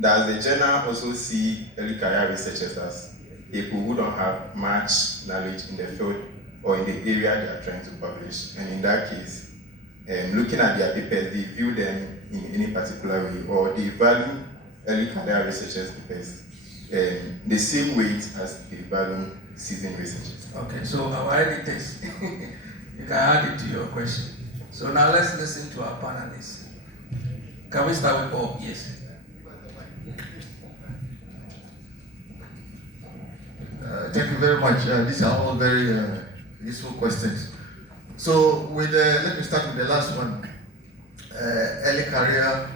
does the journal also see early career researchers as people who don't have much knowledge in the field or in the area they are trying to publish? And in that case, looking at their papers, they view them in any particular way, or they value early career researchers papers the same weight as they value seasoned researchers? Okay, so our editors, you can add it to your question. So now let's listen to our panelists. Can we start with Bob? Yes. Thank you very much. These are all very useful questions. So, let me start with the last one. Early career.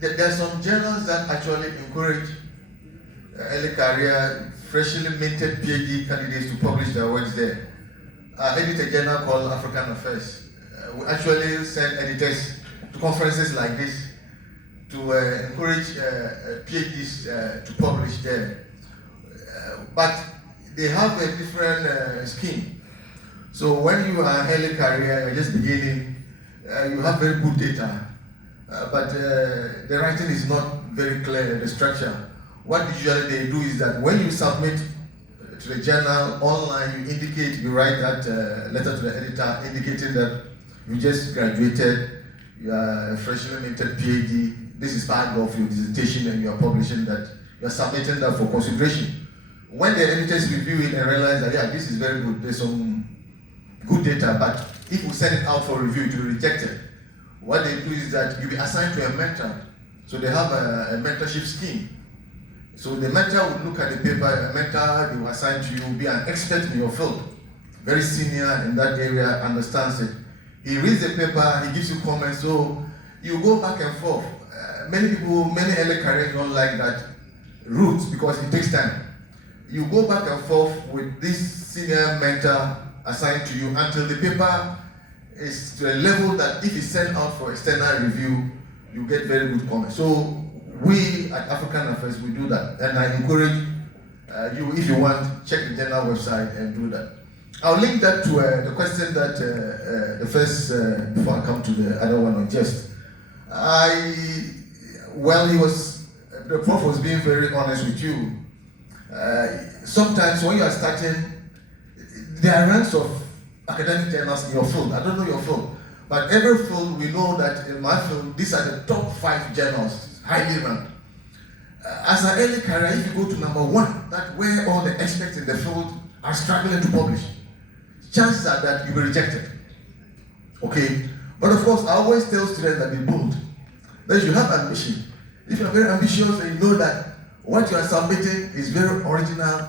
There are some journals that actually encourage early career, freshly minted PhD candidates to publish their works there. I edit a journal called African Affairs. We actually send editors to conferences like this to encourage PhDs to publish there. But they have a different scheme. So when you are early career, you're just beginning, you have very good data, but the writing is not very clear, the structure. What usually they do is that when you submit to the journal online, you write that letter to the editor indicating that you just graduated, you are a freshly minted PhD, this is part of your dissertation and you are publishing that, you are submitting that for consideration. When the editors review it and realize that, yeah, this is very good, there's some good data, but if we send it out for review, it will be rejected. What they do is that you'll be assigned to a mentor. So they have a mentorship scheme. So the mentor would look at the paper, a mentor they will assign to you will be an expert in your field, very senior in that area, understands it. He reads the paper, he gives you comments, so you go back and forth. Many early careers don't like that route because it takes time. You go back and forth with this senior mentor assigned to you until the paper is to a level that if it's sent out for external review, you get very good comments. So we at African Affairs, we do that. And I encourage you, if you want, check the journal website and do that. I'll link that to the question that the first, before I come to the other one on jest. The prof was being very honest with you. Sometimes when you are starting, there are ranks of academic journals in your field. I don't know your field, but every field we know that in my field, these are the top 5 journals, highly ranked. As an early career, if you go to number 1, that where all the experts in the field are struggling to publish, chances are that you'll be rejected. Okay? But of course, I always tell students that be bold. That you have ambition. If you're very ambitious and you know that what you are submitting is very original,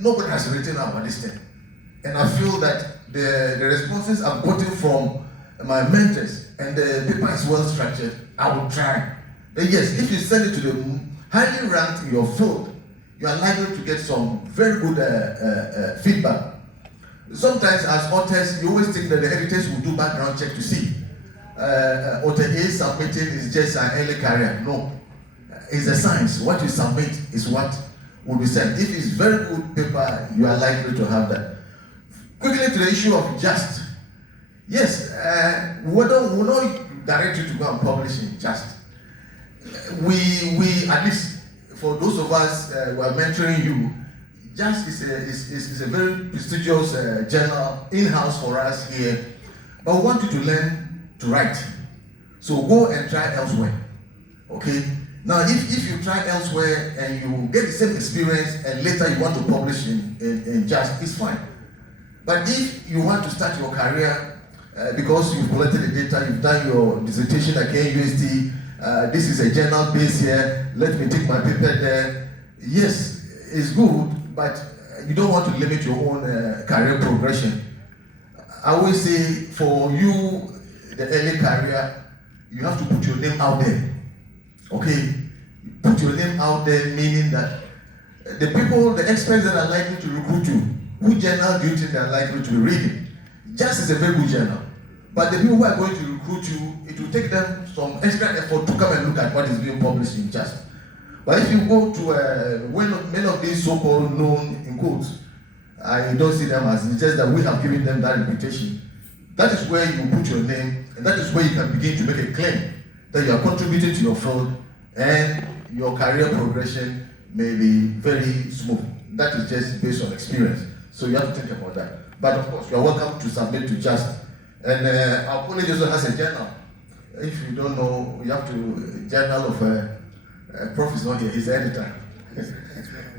nobody has written about this thing. And I feel that the responses I've gotten from my mentors and the paper is well structured, I will try. But yes, if you send it to the highly ranked in your field, you are likely to get some very good feedback. Sometimes as authors, you always think that the editors will do background check to see. Author A submitting is just an early career. No. It's a science. What you submit is what will be sent. If it's very good paper, you are likely to have that. Quickly to the issue of just. Yes, we don't direct you to go and publish in just. We at least for those of us who are mentoring you, just is a very prestigious journal in-house for us here. But we want you to learn to write. So go and try elsewhere. Okay? Now, if you try elsewhere and you get the same experience and later you want to publish in just, it's fine. But if you want to start your career because you've collected the data, you've done your dissertation at KNUST, this is a journal base here, let me take my paper there. Yes, it's good, but you don't want to limit your own career progression. I always say for you, the early career, you have to put your name out there. Okay, put your name out there, meaning that the people, the experts that are likely to recruit you, who journal do you think they are likely to be reading? Just is a very good journal. But the people who are going to recruit you, it will take them some extra effort to come and look at what is being published in just. But if you go to many of these so-called known, in quotes, I don't see them as, it's just that we have given them that reputation. That is where you put your name, and that is where you can begin to make a claim that you are contributing to your field and your career progression may be very smooth. That is just based on experience. So you have to think about that. But of course, you are welcome to submit to just. And our college also has a journal. If you don't know, you have to journal of Prof is not here, he's the editor.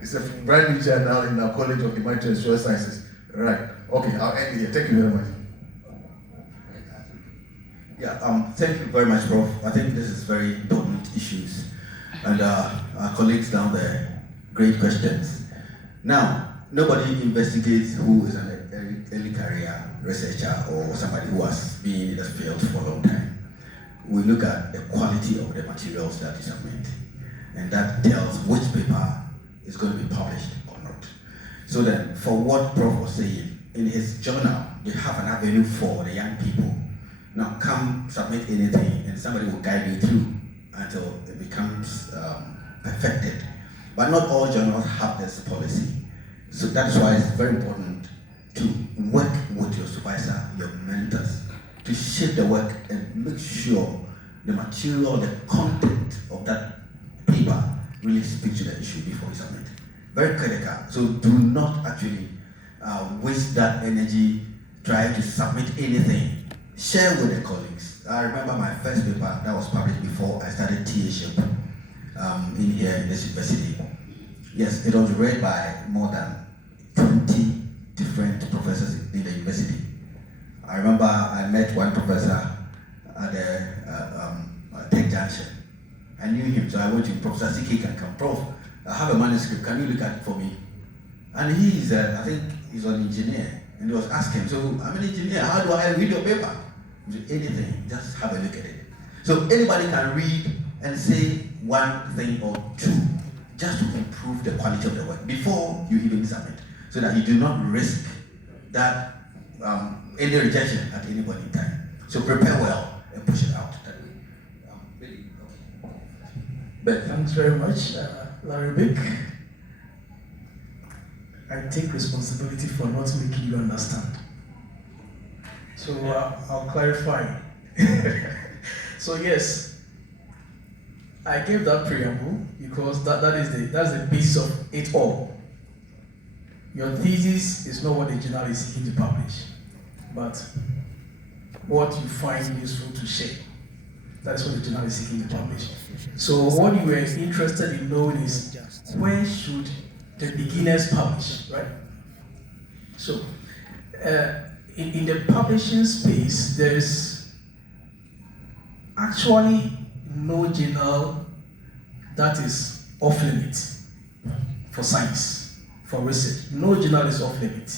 It's a brand new journal in our College of Humanities and Social Sciences. Right. Okay, I'll end here. Thank you very much. Yeah, thank you very much, Prof. I think this is very important issues. And our colleagues down there, great questions. Now, nobody investigates who is an early career researcher or somebody who has been in the field for a long time. We look at the quality of the materials that you submit, and that tells which paper is going to be published or not. So then, for what Prof was saying, in his journal, they have an avenue for the young people. Now, come submit anything, and somebody will guide you through until it becomes perfected. But not all journals have this policy. So that's why it's very important to work with your supervisor, your mentors, to shape the work and make sure the material, the content of that paper really speaks to the issue before you submit. Very critical. So do not actually waste that energy trying to submit anything. Share with the colleagues. I remember my first paper that was published before I started TA-ship in here in this university. Yes, it was read by more than 20 different professors in the university. I remember I met one professor at the Tech Junction. I knew him, so I went to him. Professor CK can come. Prof, I have a manuscript, can you look at it for me? And he's, I think he's an engineer. And he was asking, so I'm an engineer, how do I read your paper? Anything, just have a look at it. So anybody can read and say one thing or two, just to improve the quality of the work before you even submit, so that you do not risk that any rejection at any point in time. So prepare well and push it out that way. But thanks very much, Larry Bick. I take responsibility for not making you understand. So I'll clarify. So yes, I gave that preamble because that's the basis of it all. Your thesis is not what the journal is seeking to publish, but what you find useful to share. That's what the journal is seeking to publish. So what you were interested in knowing is, where should the beginners publish, right? So in the publishing space, there's actually no journal that is off limit for science, for research. No journal is off limit.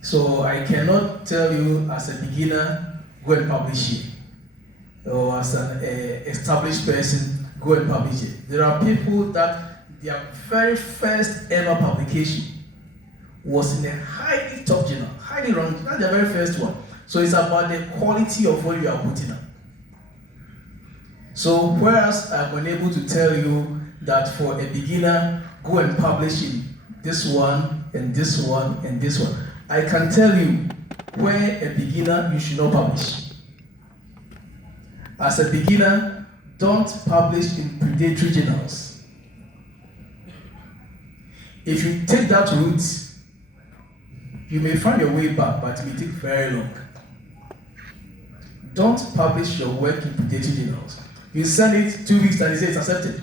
So I cannot tell you as a beginner, go and publish here. Or as an established person, go and publish it. There are people that their very first ever publication was in a highly top journal, highly ranked, that's the very first one. So it's about the quality of what you are putting up. So whereas I'm unable to tell you that for a beginner, go and publish in this one, and this one, and this one, I can tell you where a beginner you should not publish. As a beginner, don't publish in predatory journals. If you take that route, you may find your way back, but it may take very long. Don't publish your work in predatory journals. You send it 2 weeks and they say it's accepted.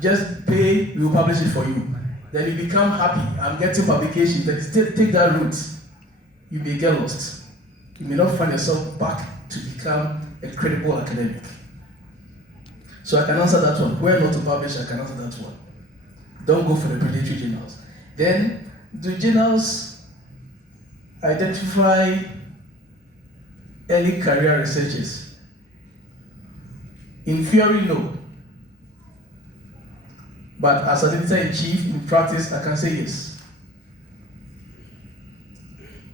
Just pay, we will publish it for you. Then you become happy, I'm getting publication, then take that route. You may get lost. You may not find yourself back to become a credible academic. So I can answer that one. Where not to publish, I can answer that one. Don't go for the predatory journals. Then, do journals identify early career researchers? In theory, no. But as an editor-in-chief, in practice, I can say yes.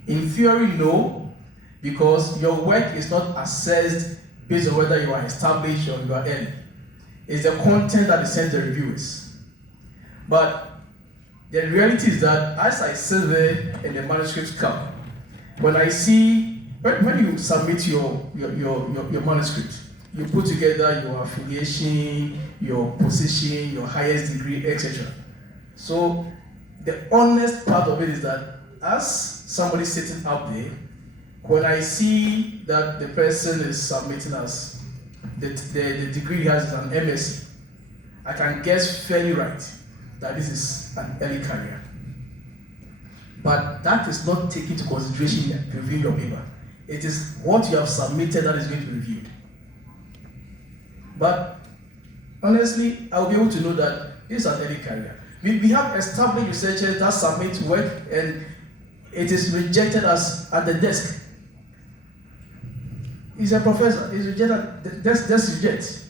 In theory, no, because your work is not assessed based on whether you are established or you are early. It's the content that is sent to the reviewers. But the reality is that as I sit there and the manuscripts come, when I see, when you submit your manuscript, you put together your affiliation, your position, your highest degree, etc. So the honest part of it is that as somebody sitting up there, when I see that the person is submitting as the degree he has is an MSc, I can guess fairly right that this is an early career. But that is not taken into consideration in reviewing your paper. It is what you have submitted that is going to be reviewed. But honestly, I will be able to know that This is an early career. We have established researchers that submit work and it is rejected as at the desk. He's a professor, he's rejected, desk reject.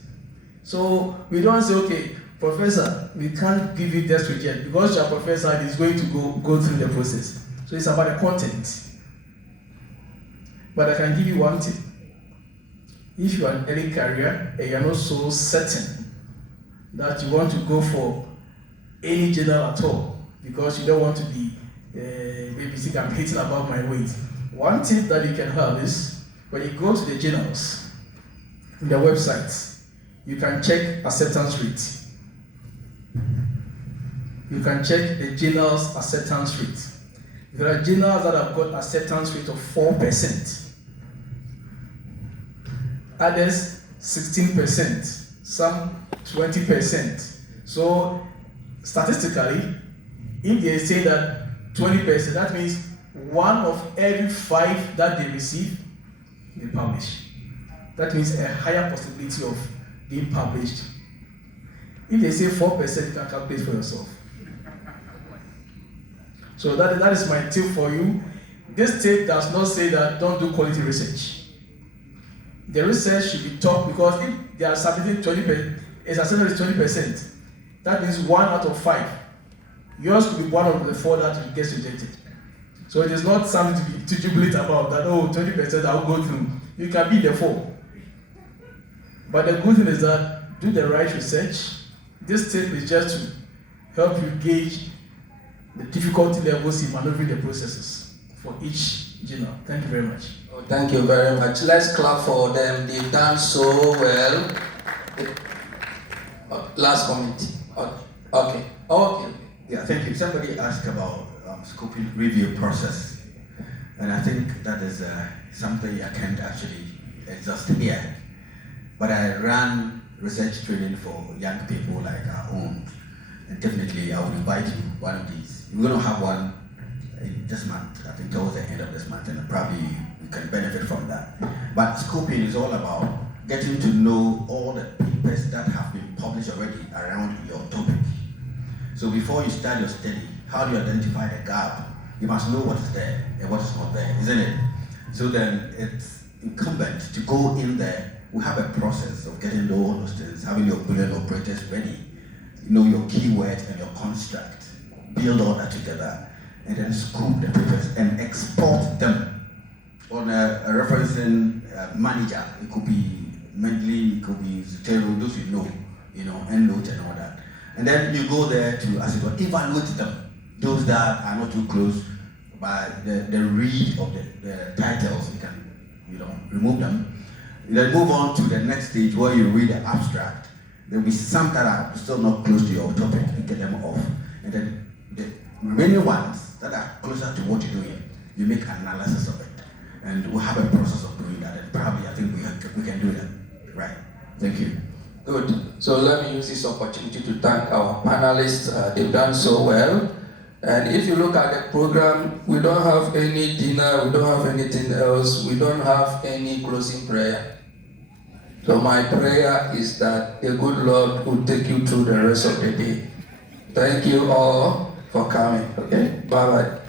So we don't say, okay, professor, we can't give you desk reject because your professor is going to go through the process. So it's about the content. But I can give you one tip. If you are an early career and you're not so certain that you want to go for any journal at all because you don't want to be maybe think I'm hating about my weight. One tip that you can have is when you go to the journals, the websites, you can check acceptance rate. You can check the journal's acceptance rate. There are journals that have got acceptance rate of 4%. Others 16%, some 20%. So statistically, if they say that 20%, that means 1 of every 5 that they receive, they publish. That means a higher possibility of being published. If they say 4%, you can calculate for yourself. So that is my tip for you. This tip does not say that don't do quality research. The research should be taught because if they are submitting 20%, its acceptance is 20%. That means 1 out of 5. Yours could be 1 out of the 4 that gets rejected. So it is not something to jubilate about that, oh, 20% I will go through. You can be the 4. But the good thing is that do the right research. This tip is just to help you gauge the difficulty levels in maneuvering the processes for each journal. Thank you very much. Oh, thank you very much. Let's clap for them. They've done so well. Last comment. Okay. Yeah, thank you. Somebody asked about scoping review process, and I think that is something I can't actually exhaust here. But I ran research training for young people like our own, and definitely I would invite you one of these. We're going to have one in this month, I think towards the end of this month, and probably you can benefit from that. But scoping is all about getting to know all the papers that have been published already around your topic. So before you start your study, how do you identify the gap? You must know what is there and what is not there, isn't it? So then it's incumbent to go in there. We have a process of getting to know all those things, having your brilliant operators ready, know your keywords and your construct, build all that together, and then scoop the papers and export them on a referencing manager. It could be Mendeley, it could be Zotero, those you know, EndNote and all that. And then you go there to, as it were, evaluate them. Those that are not too close, by the read of the titles, you can, remove them. Then move on to the next stage where you read the abstract. There will be some that are still not close to your topic, you get them off. And then the remaining ones that are closer to what you're doing, you make analysis of it. And we'll have a process of doing that, and probably I think we can do that. Right. Thank you. Good. So let me use this opportunity to thank our panelists. They've done so well. And if you look at the program, we don't have any dinner, we don't have anything else, we don't have any closing prayer. So my prayer is that the good Lord will take you through the rest of the day. Thank you all for coming. Okay? Bye-bye.